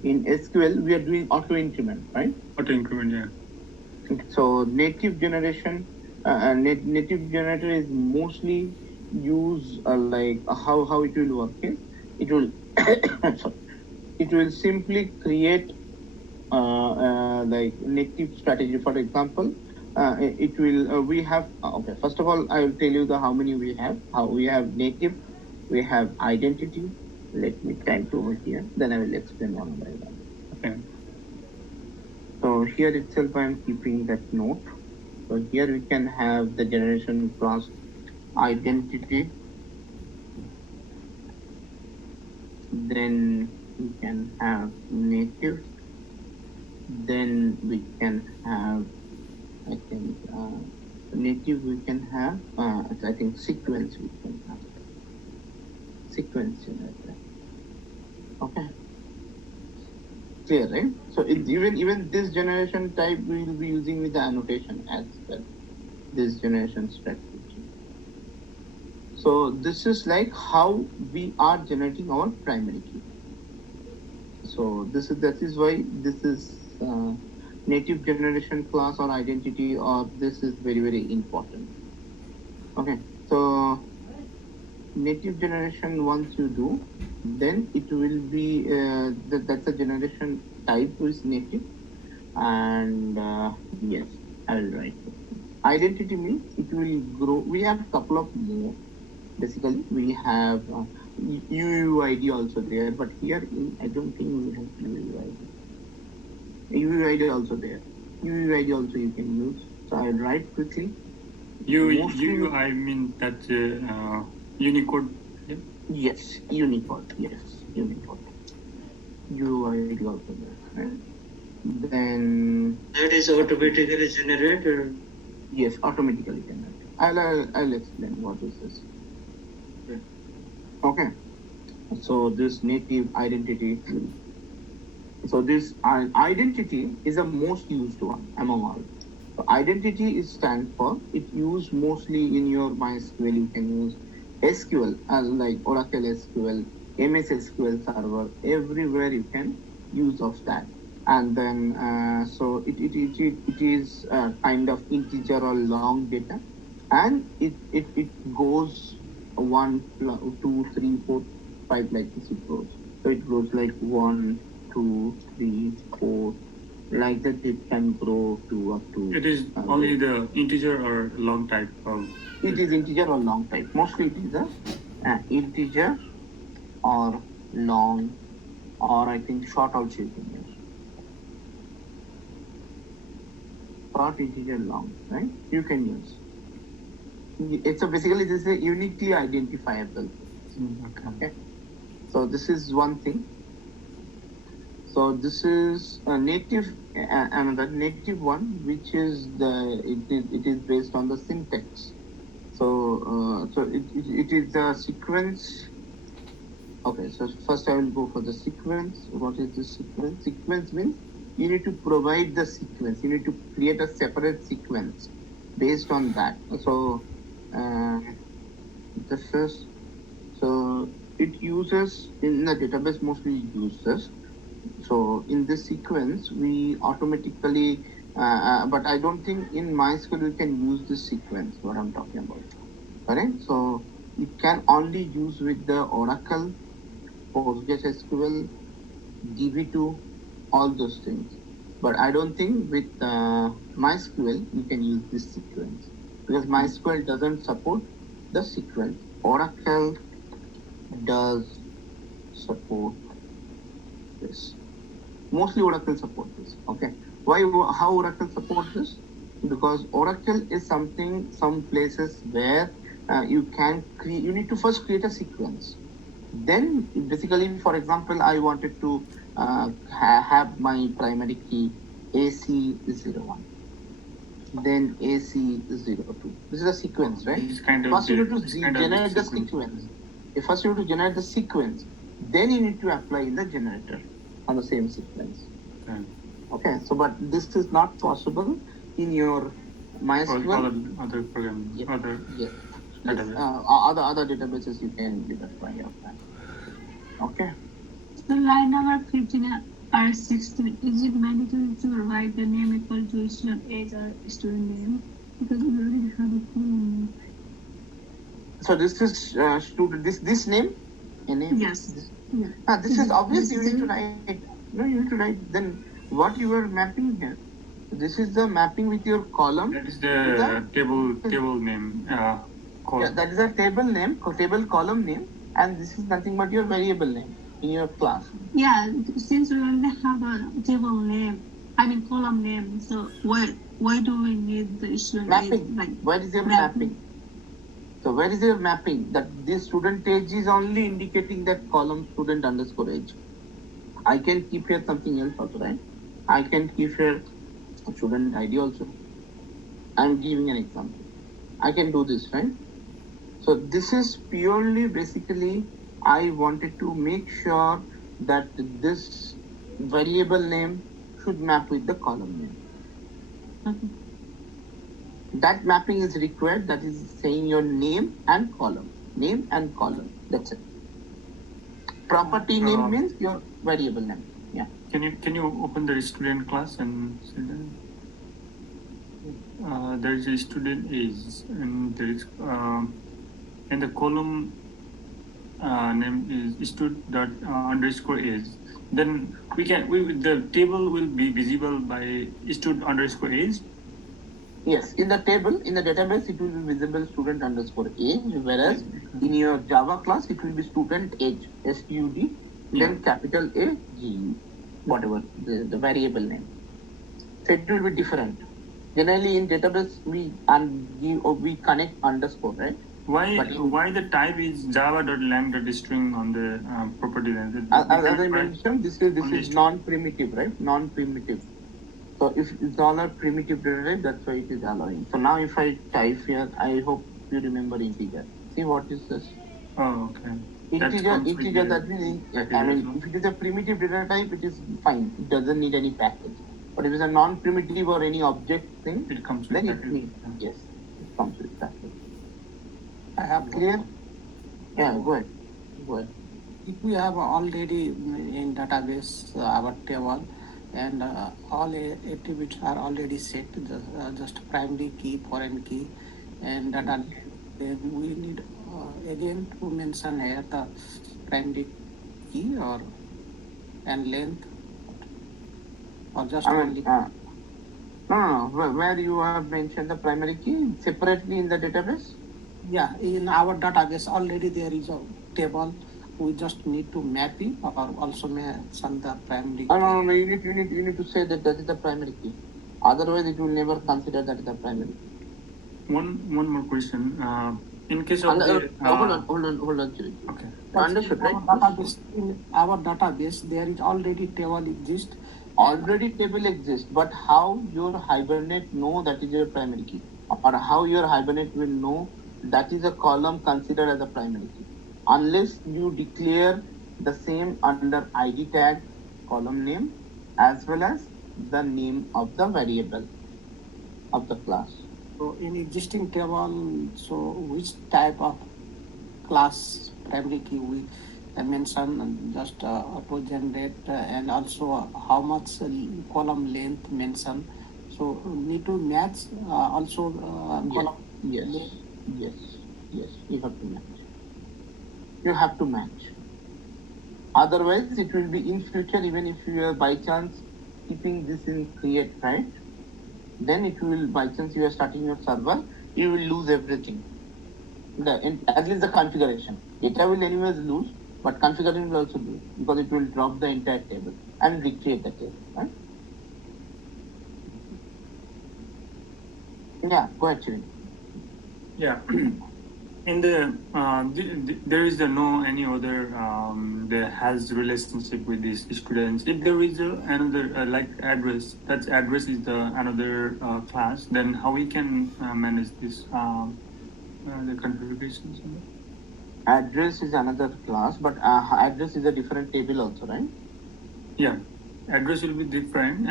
in SQL we are doing auto increment, right? Auto increment, yeah. So native generation, native generator is mostly use like how it will work is it will sorry, it will simply create like native strategy. For example, it will we have okay. First of all, I will tell you the how many we have. How we have native, we have identity. Let me type over here. Then I will explain one by one. Okay. So here itself I am keeping that note. So here we can have the generation class identity. Then we can have native. Then we can have, I think, native we can have, I think sequence we can have. Sequence generator. Okay. Clear, right? So it's even this generation type we will be using with the annotation as well. This generation strategy. So this is like how we are generating our primary key. So that is why this is native generation class or identity, or this is very important. Okay, so native generation once you do, then it will be that's a generation type is native, and yes, I will write it. Identity means it will grow. We have a couple of more. Basically, we have UUID also there, but here I don't think we have UUID. UUID also there. UUID also you can use. So I'll write quickly. I mean that Unicode. Yeah? Yes, Unicode. Yes, Unicode. UUID also there. Right? Then That is automatically generated. yes, automatically generated. I'll explain what is this. Okay. So this native identity. So this identity is the most used one among all. So identity is stand for, it used mostly in your MySQL. You can use SQL like Oracle SQL, MS SQL Server. Everywhere you can use of that. And then so it is kind of integer or long data, and it goes 1, 2, 3, 4, 5 like this it goes. So it goes like 1, 2, 3, 4, like that. It can grow to up to. It is only the integer or long type of. It is integer or long type. Mostly it is a integer or long, or I think short also you can use. Short, integer, long, right? You can use. It's basically this is a uniquely identifiable. Okay. So this is one thing. So this is a native, another native one, which is it is based on the syntax. So it is the sequence. Okay, so first I will go for the sequence. What is the sequence? Sequence means you need to provide the sequence. You need to create a separate sequence based on that. So this is, so it uses in the database mostly uses. So in this sequence we automatically, but I don't think in MySQL we can use this sequence. What I'm talking about, correct? So it can only use with the Oracle, PostgreSQL, DB2, all those things. But I don't think with MySQL you can use this sequence, because MySQL doesn't support the sequence. Oracle does support this. Mostly Oracle support this. Okay. Why? How Oracle support this? Because Oracle is something, some places where you can create. You need to first create a sequence. Then basically, for example, I wanted to have my primary key AC01, then AC02. This is a sequence, right? First you need to generate the sequence. First you need to generate the sequence. Then you need to apply in the generator on the same sequence. Okay. So but this is not possible in your MySQL. Other program, Yes. other Yes. database. Other databases you can give it by your time. Okay. So line number 15 or 16, is it mandatory to write the name equal to student age or student name? Because we already have a column name. So this is student. This name. A name. Yes. This is obvious. You need to write. No, you need to write. Then what you are mapping here. This is the mapping with your column. That is the table name. Column. Yeah, that is a table name, table column name, and this is nothing but your variable name in your class. Yeah, since we already have a table name, column name, so why do we need the student mapping? age? Where is your mapping? So where is your mapping? That this student age is only indicating that column student underscore age. I can keep here something else also, right? I can keep here student ID also. I'm giving an example. I can do this, right? So this is purely basically I wanted to make sure that this variable name should map with the column name. Okay. That mapping is required. That is saying your name and column. Name and column. That's it. Property name means your variable name. Yeah. Can you open the student class and see that? There is a student age and there is and the column name is stud.underscore age. Then the table will be visible by stud_underscore age. Yes, in the table, in the database, it will be visible student underscore age, whereas in your Java class, it will be student age, STUD, then capital A, G, whatever, the variable name. So it will be different. Generally in database, we connect underscore, right? Why the type is java.lang.string on the property then? As I mentioned, this is non-primitive, right? Non-primitive. So if it's all a primitive data type, that's why it is allowing. So now if I type here, I hope you remember integer. See what is this? Oh, okay. Integer that means, if it is a primitive data type, it is fine. It doesn't need any package. But if it's a non-primitive or any object thing, it comes with then package. it needs, yes, it comes with package. I have Clear? Yeah, go ahead. If we have already in database our table and all attributes are already set, just primary key, foreign key, and data, then we need again to mention here the primary key and length or just only. No. Where you have mentioned the primary key separately in the database? Yeah, in our database already there is a table. We just need to map it or also mention the primary key. No. You need to say that is the primary key. Otherwise, it will never consider that is the primary key. One more question. In case of hold on. Okay. Understood, right? In our database, there is already table exists. Already table exists, but how your Hibernate know that is your primary key, or how your Hibernate will know that is a column considered as a primary key, unless you declare the same under ID tag, column name, as well as the name of the variable of the class. So in existing table, so which type of class primary key we mention, just auto generate and also how much column length mention. So need to match also column. Yes. You have to match. Otherwise, it will be in future, even if you are by chance keeping this in create, right? Then it will, by chance you are starting your server, you will lose everything. At least the configuration. Data will anyways lose, but configuration will also lose because it will drop the entire table and recreate the table, right? Yeah, go ahead, Shirin. Yeah. In the there is no any other that has relationship with these students. If there is another like address, that address is the another class, then how we can manage this the configurations? Address is another class, but address is a different table also, right? Yeah, address will be different,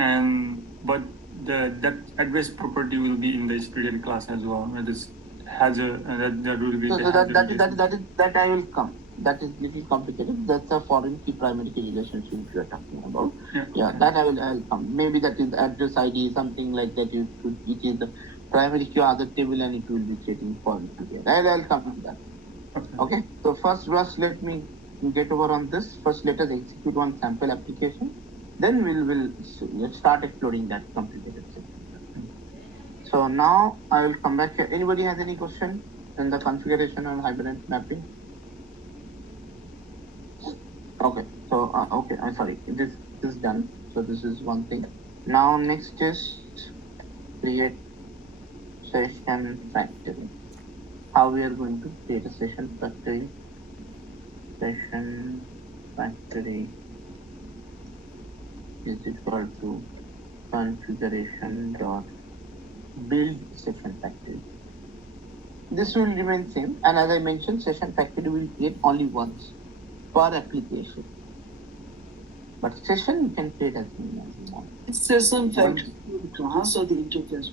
but that address property will be in the student class as well. It is has a that will be So the that I will come. That is little complicated. That's a foreign key primary key relationship you are talking about. yeah That I will come. Maybe that is address ID, something like that. You should, which is the primary key other table, and it will be creating foreign key there. I'll come to that. Okay. So first, Russ, let me get over on this. First, let us execute one sample application. Then let's start exploring that complicated section. So now I will come back here. Anybody has any question in the configuration of Hibernate mapping? Okay. So okay. I'm sorry. This is done. So this is one thing. Now next is create session factory. How we are going to create a session factory? Session factory is equal to configuration dot build session factory. This will remain same, and as I mentioned, session factory will create only once per application. But session you can create as many as you want. Session factory class or the interface?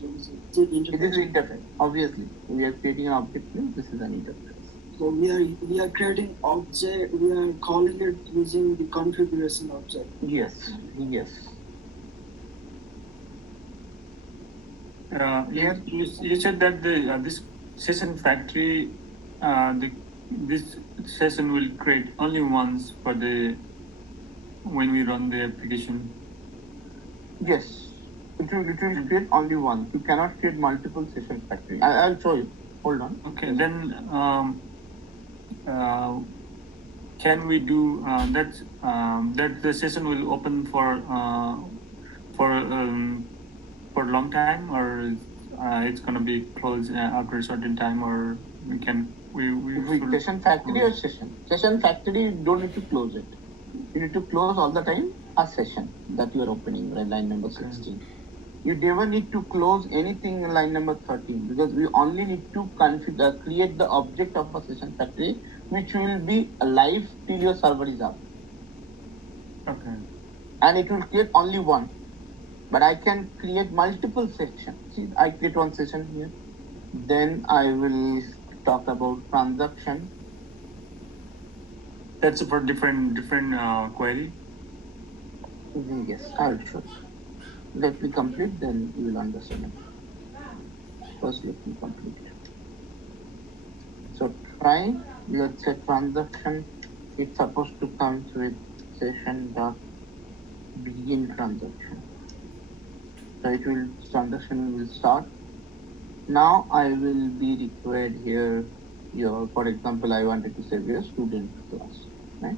The interface. It is the interface. Obviously, we are creating an object here. This is an interface. So we are creating object. We are calling it using the configuration object. Yes. You said that the this session factory this session will create only once for the when we run the application. Yes, it will create only one. You cannot create multiple session factory. I'll show you. Hold on. Okay, then can we do that? That the session will open for a long time, or it's gonna be closed after a certain time, or we session factory or session factory. You don't need to close it. You need to close all the time a session that you are opening, line number 16. You never need to close anything in line number 13 because we only need to create the object of a session factory which will be alive till your server is up. Okay. And it will create only one. But I can create multiple sections. See, I create one session here. Then I will talk about transaction. That's for different query. Yes, I will show you. Let me complete, then you will understand. First, let me complete. So try, let's say transaction. It's supposed to come with session dot begin transaction. So it will transaction will start. Now I will be required here. For example, I wanted to save a student class, right?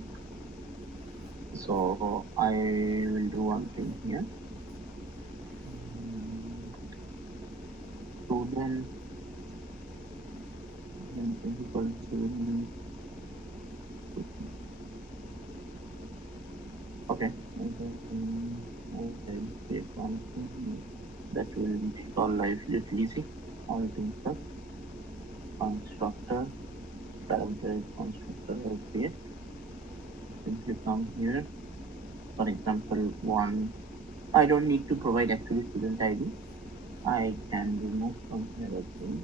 So I will do one thing here. Student equal to okay. That will install lively easy. All things up. Constructor, parameter constructor will create. Simply come here. For example, one. I don't need to provide actually student ID. I can remove from here again.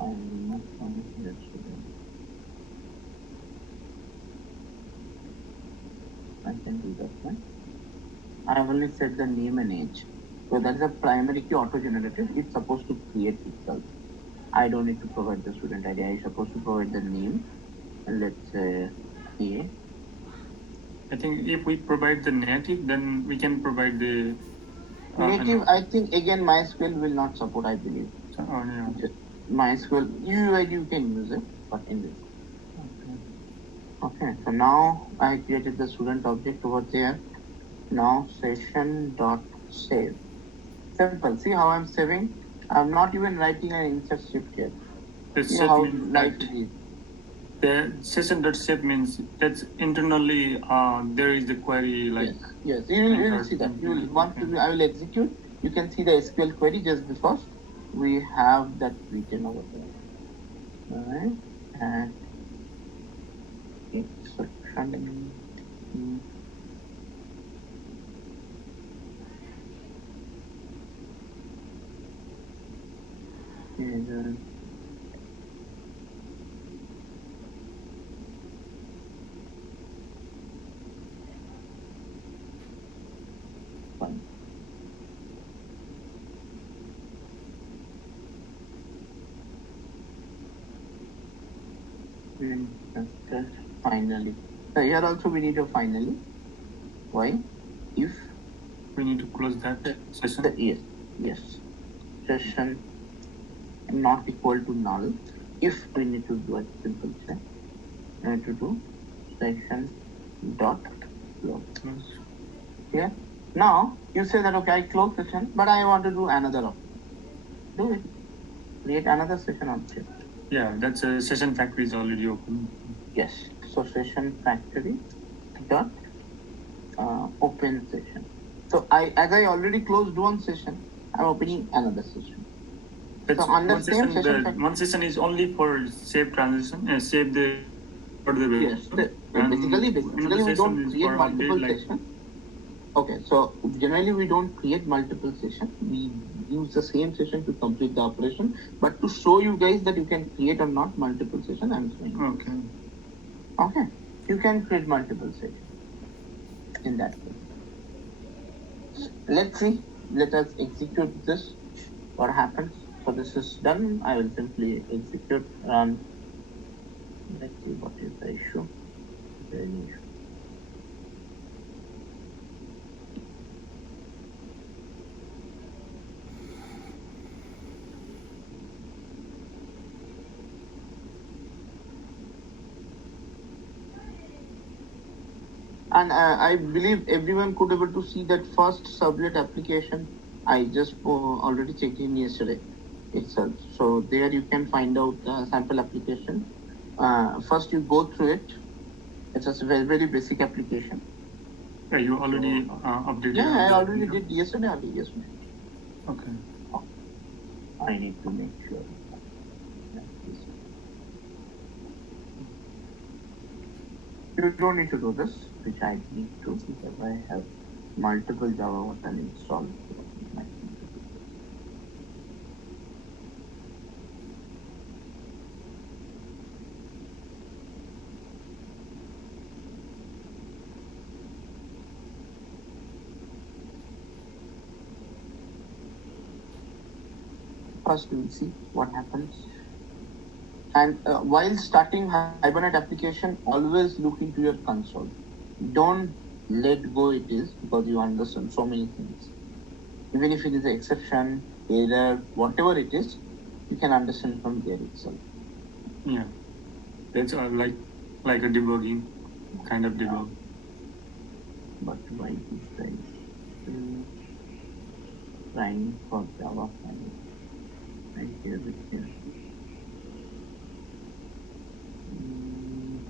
I remove from here student. I can do that one. I have only set the name and age. So that's a primary key auto-generated. It's supposed to create itself. I don't need to provide the student ID. I'm supposed to provide the name. And let's say A. I think if we provide the native, then we can provide the native. I think again MySQL will not support. I believe. Yeah. MySQL UUID you can use it, but in this. Okay. So now I created the student object over there. Now session dot save. Simple. See how I'm saving? I'm not even writing an insert script yet. See how light it is. The session.save means that's internally there is the query like yes. You will see that. I will execute. You can see the SQL query just because we have that written over there. Alright. And exception. Fine. Finally. So here also we need a finally. Why? If we need to close that session. Yes. Session not equal to null. If we need to do a simple check, we need to do session dot close. Yeah. Now you say that okay, I close session, but I want to do another option. Do it. Create another session object. Yeah, that's a session factory is already open. Yes. So session factory dot open session. So as I already closed one session, I'm opening another session. That's so on the one same session, one session is only for save transition and save the yes. Basically we don't create multiple sessions. Okay, so generally we don't create multiple sessions. We use the same session to complete the operation. But to show you guys that you can create or not multiple sessions, I'm saying. Okay, you can create multiple sessions in that case. Let's see. Let us execute this. What happens? So this is done. I will simply execute run. Let's see what is the issue. And I believe everyone could able to see that first sublet application. I just already checked in yesterday itself. So there you can find out the sample application. First you go through it. It's a very, very basic application. Yeah, you already updated. Yeah, I already did yesterday. Okay. I need to make sure. You don't need to do this, which I need to because I have multiple Java button installed. First, we'll see what happens. And while starting Hibernate application, always look into your console. Don't let go it is because you understand so many things. Even if it is an exception, error, whatever it is, you can understand from there itself. Yeah, that's like a debugging kind of debug. But why is this trying for Java file? Right here with here.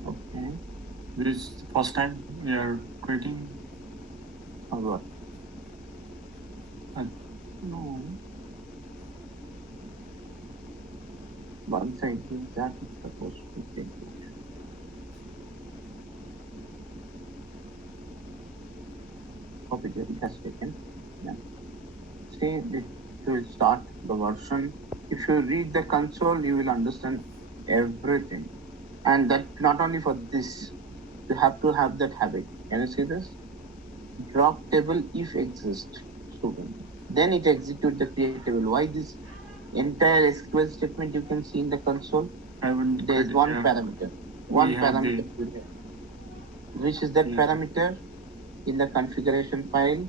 Okay. This is the first time we are creating. Or what? No. Once I do that, it's supposed to take it. Copy it has taken. Yeah. See, it will start the version. If you read the console, you will understand everything. And that not only for this, you have to have that habit. Can you see this? Drop table if exists. Then it executes the create table. Why this entire SQL statement you can see in the console? There is one parameter. One parameter. Which is that parameter in the configuration file?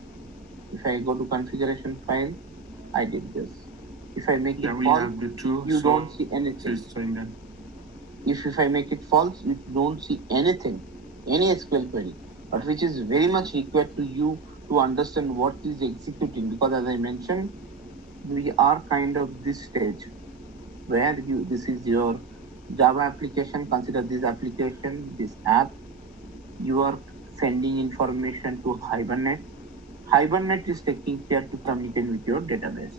If I go to configuration file, I did this. If I make it false, you don't see anything. If I make it false, you don't see anything, any SQL query, but which is very much required to you to understand what is executing. Because as I mentioned, we are kind of this stage where this is your Java application. Consider this application, this app. You are sending information to Hibernate. Hibernate is taking care to communicate with your database.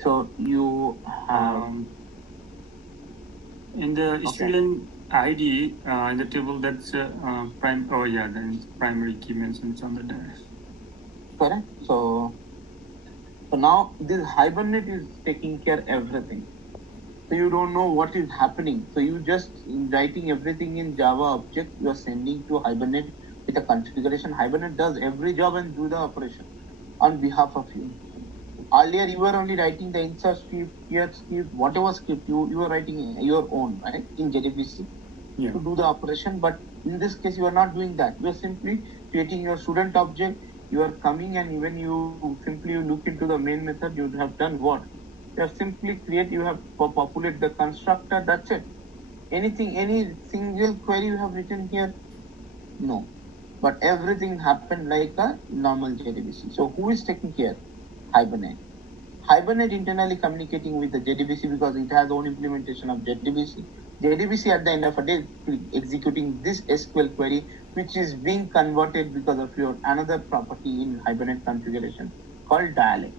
So you have in the student ID in the table that's prime. Oh yeah, then primary key mentions on the dash. Correct. So So now this Hibernate is taking care everything. So you don't know what is happening. So you just writing everything in Java object, you are sending to Hibernate with a configuration. Hibernate does every job and do the operation on behalf of you. Earlier you were only writing the insert script, create script, whatever script you were writing your own, right? In JDBC to do the operation. But in this case you are not doing that. You are simply creating your student object. You are coming, and when you simply look into the main method, you have done what? You have simply you have populate the constructor, that's it. Anything, any single query you have written here? No. But everything happened like a normal JDBC. So who is taking care? Hibernate. Hibernate internally communicating with the JDBC because it has own implementation of JDBC. JDBC at the end of a day executing this SQL query, which is being converted because of your another property in Hibernate configuration called dialect.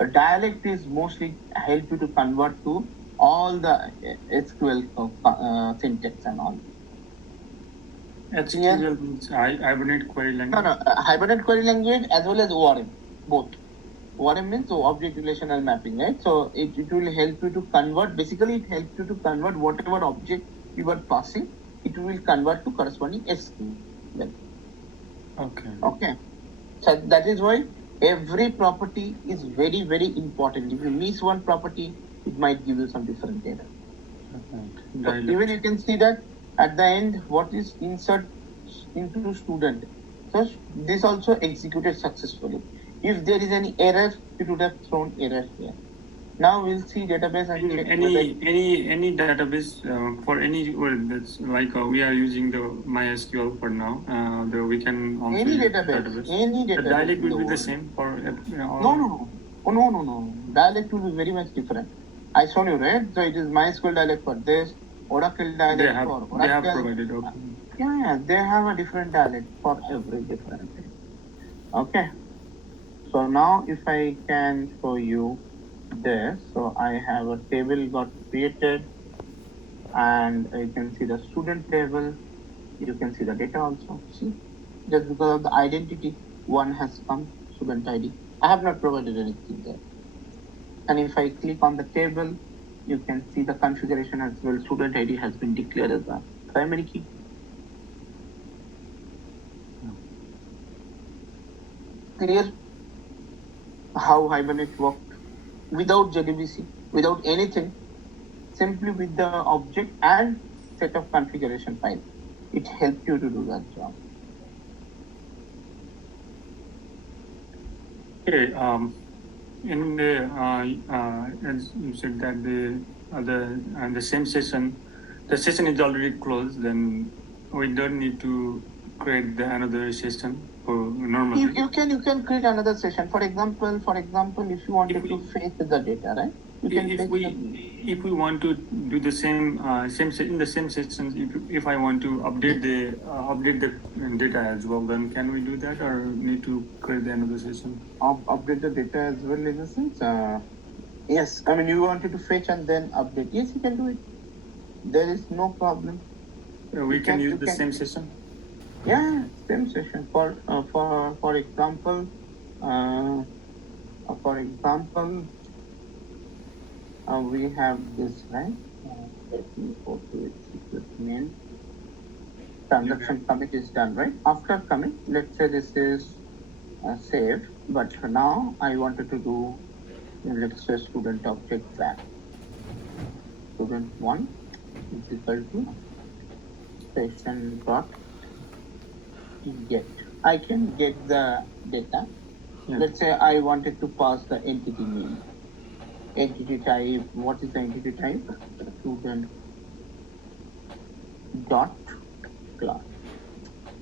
A dialect is mostly help you to convert to all the SQL syntax and all. HQL means Hibernate query language. No, Hibernate query language as well as ORM, both. ORM means object relational mapping, right? So it will help you to convert. Basically, it helps you to convert whatever object you were passing. It will convert to corresponding SQL. Okay. So that is why every property is very, very important. If you miss one property, it might give you some different data. So even you can see that at the end, what is insert into student. So this also executed successfully. If there is any error, it would have thrown error here. Now we'll see database and check any database for any that's like we are using the MySQL for now. We can also any use database. Any database. The dialect will be the same for no. Dialect will be very much different. I shown you, right? So it is MySQL dialect for this, Oracle dialect for Oracle. They have provided. Okay. Yeah, they have a different dialect for every different thing. Okay. So now if I can show you this, so I have a table got created, and you can see the student table. You can see the data also. See, just because of the identity, one has come, student ID. I have not provided anything there. And if I click on the table, you can see the configuration as well. Student ID has been declared as a primary key. Clear how Hibernate worked without JDBC, without anything, simply with the object and set of configuration file. It helped you to do that job. Okay. In the as you said that the same session, the session is already closed. Then we don't need to create another session for normally. You can create another session. For example, if you wanted to fetch the data, right? You can if we want to do the same in the same session, if I want to update the data as well, then can we do that, or need to create another session? Update the data as well in a sense. Yes, I mean you wanted to fetch and then update. Yes, you can do it. There is no problem. We can use the same session. Yeah, same session. For example, we have this, right? Let me go to its main. Transaction commit is done, right? After commit, let's say this is saved, but for now I wanted to do, let's say student object back. Student 1 is equal to session dot get. I can get the data. Let's say I wanted to pass the entity name. Entity type, what is the entity type? Student dot class.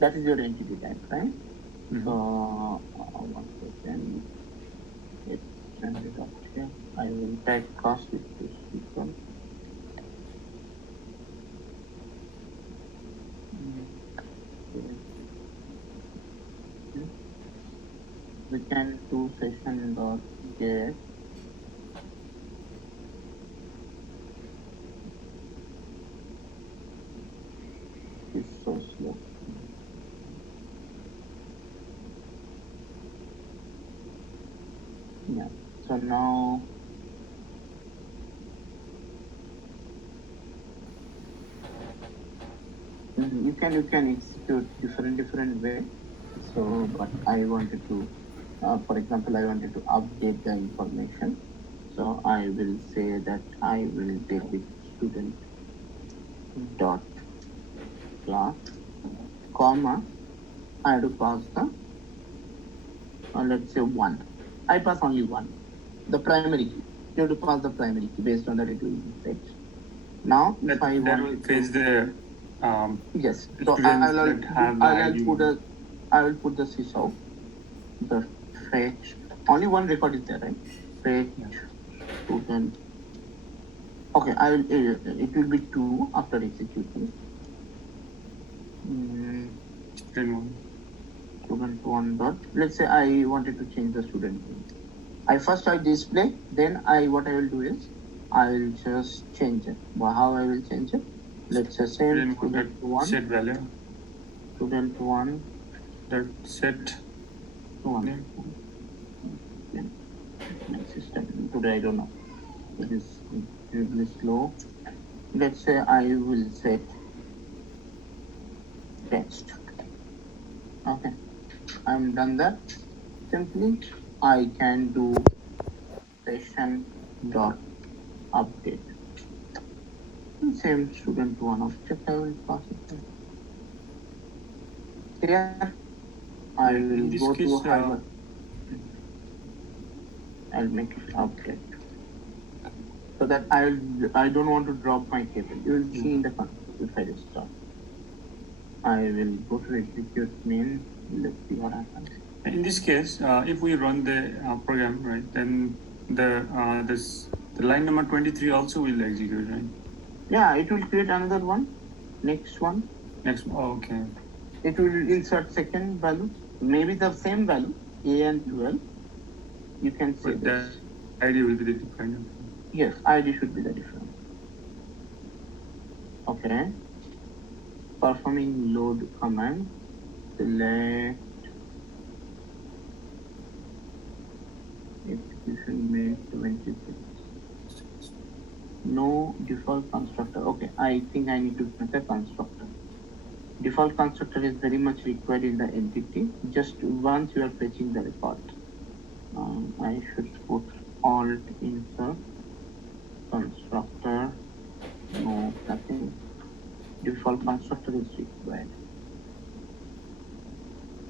That is your entity type, right? So, 1 second. Let's send it up here. I will type class with this equal. We can do session dot get. It's so slow. Yeah. So now you can execute different way. So, but I wanted to, for example, I wanted to update the information. So I will say that I will delete student dot class, comma, I have to pass the, let's say 1. I pass only 1, the primary key. You have to pass the primary key, based on that it will be fetched. Now, if I that want will fetch the yes, so students that have the ID. I will put the sysout, the fetch, only one record is there, right? Fetch student. Okay, I will, it will be 2 after executing. Student 1 dot, let's say I wanted to change the student name. I display, then what I will do is I will just change it. But how I will change it? Let's say same student 1 set value, student 1 that set 1. My system today, I don't know, it is incredibly slow. Let's say I will set text. Okay, I'm done that. Simply I can do session dot update. Same student 1 object, I will pass it. Here I will go to Hibernate. I'll make it update, so that I don't want to drop my cable. You will see in the console if I restart. I will go to execute main. Let's see what happens. In this case, if we run the program, right, then the line number 23 also will execute, right? Yeah, it will create another one. Next one. Okay. It will insert second value, maybe the same value, A and 12. You can say this. The ID will be the different. Yes, ID should be the different. Okay. Performing load command. Select execution made 26. No default constructor. Okay, I think I need to make a constructor. Default constructor is very much required in the entity. Just once you are fetching the record, I should put alt insert constructor. No, nothing. Default constructor is required.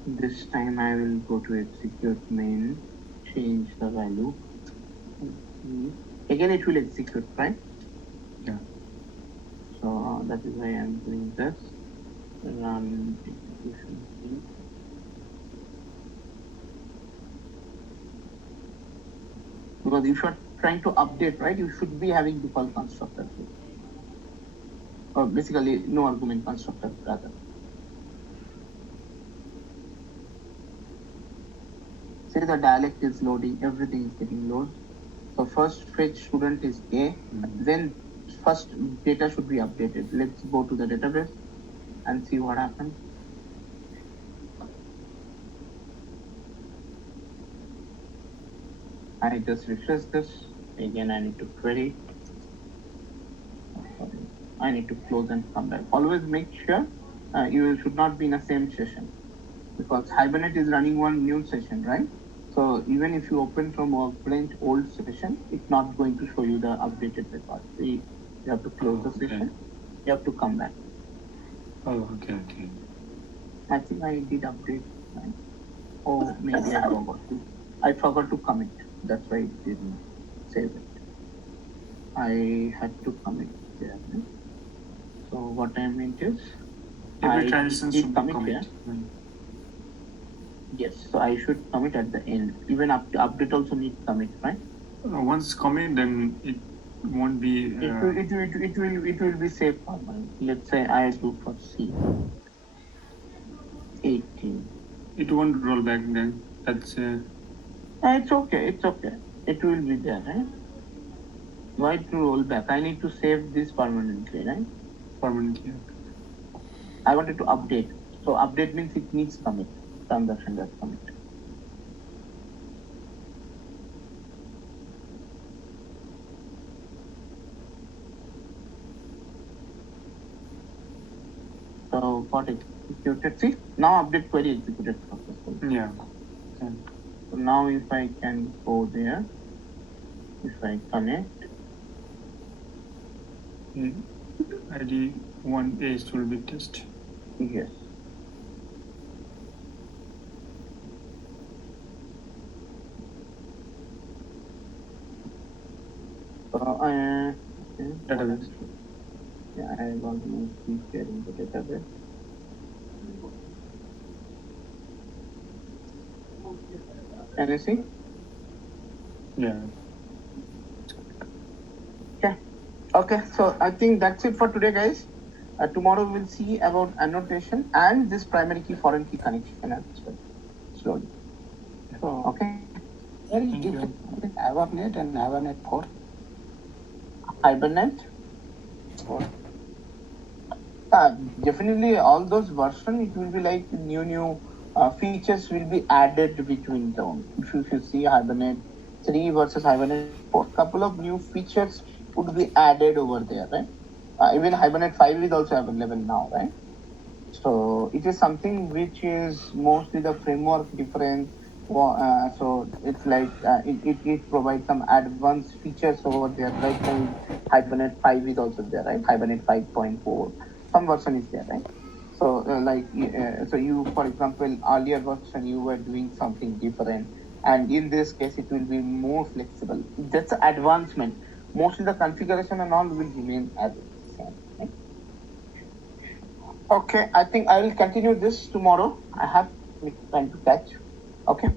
This time I will go to execute main, change the value. Again it will execute, right? Yeah. So that is why I am doing this. Run execution. Because if you are trying to update, right, you should be having default constructor. Or basically no argument constructor rather. See, the dialect is loading, everything is getting loaded. So first fetch student is A, then first data should be updated. Let's go to the database and see what happens. I just refresh this. Again, I need to query. I need to close and come back. Always make sure you should not be in the same session, because Hibernate is running one new session, right? So even if you open from a Workbench old session, it's not going to show you the updated record. So you have to close the session. You have to come back. Oh, okay. I think I did update. Right? Oh, maybe I forgot to. I forgot to commit. That's why it didn't save it. I had to commit there. Right? So what I meant is, every transition should commit here. Yes, so I should commit at the end. Even update also needs commit, right? Once commit, then it won't be. It will be saved permanently. Let's say I do for C 18. It won't roll back then. That's. It's okay. It will be there, right? Why to roll back? I need to save this permanently, right? Permanently. I wanted to update. So update means it needs commit. Transaction does commit. So got executed. See, now update query executed successfully. Yeah. So now if I can go there, if I connect, ID 1A will be test. yes. Okay. Database. Yeah, I want to see sharing the database. Can you see? Yeah. Okay, so I think that's it for today, guys. Tomorrow we'll see about annotation and this primary key foreign key connection as well. Slowly. So, okay. There is difference between Hibernate and Hibernate 4. Hibernate? Definitely all those versions, it will be like new features will be added between them. If you see Hibernate 3 versus Hibernate 4, couple of new features would be added over there, right? Even Hibernate 5 is also available now, right? So it is something which is mostly the framework difference. So it's like it provides some advanced features over there, right? And Hibernate 5 is also there, right? Hibernate 5.4, some version is there, right? So so you, for example, earlier version you were doing something different, and in this case it will be more flexible. That's advancement. Mostly the configuration and all will remain as it is same. Right? Okay, I think I will continue this tomorrow. I have time to catch. Okay.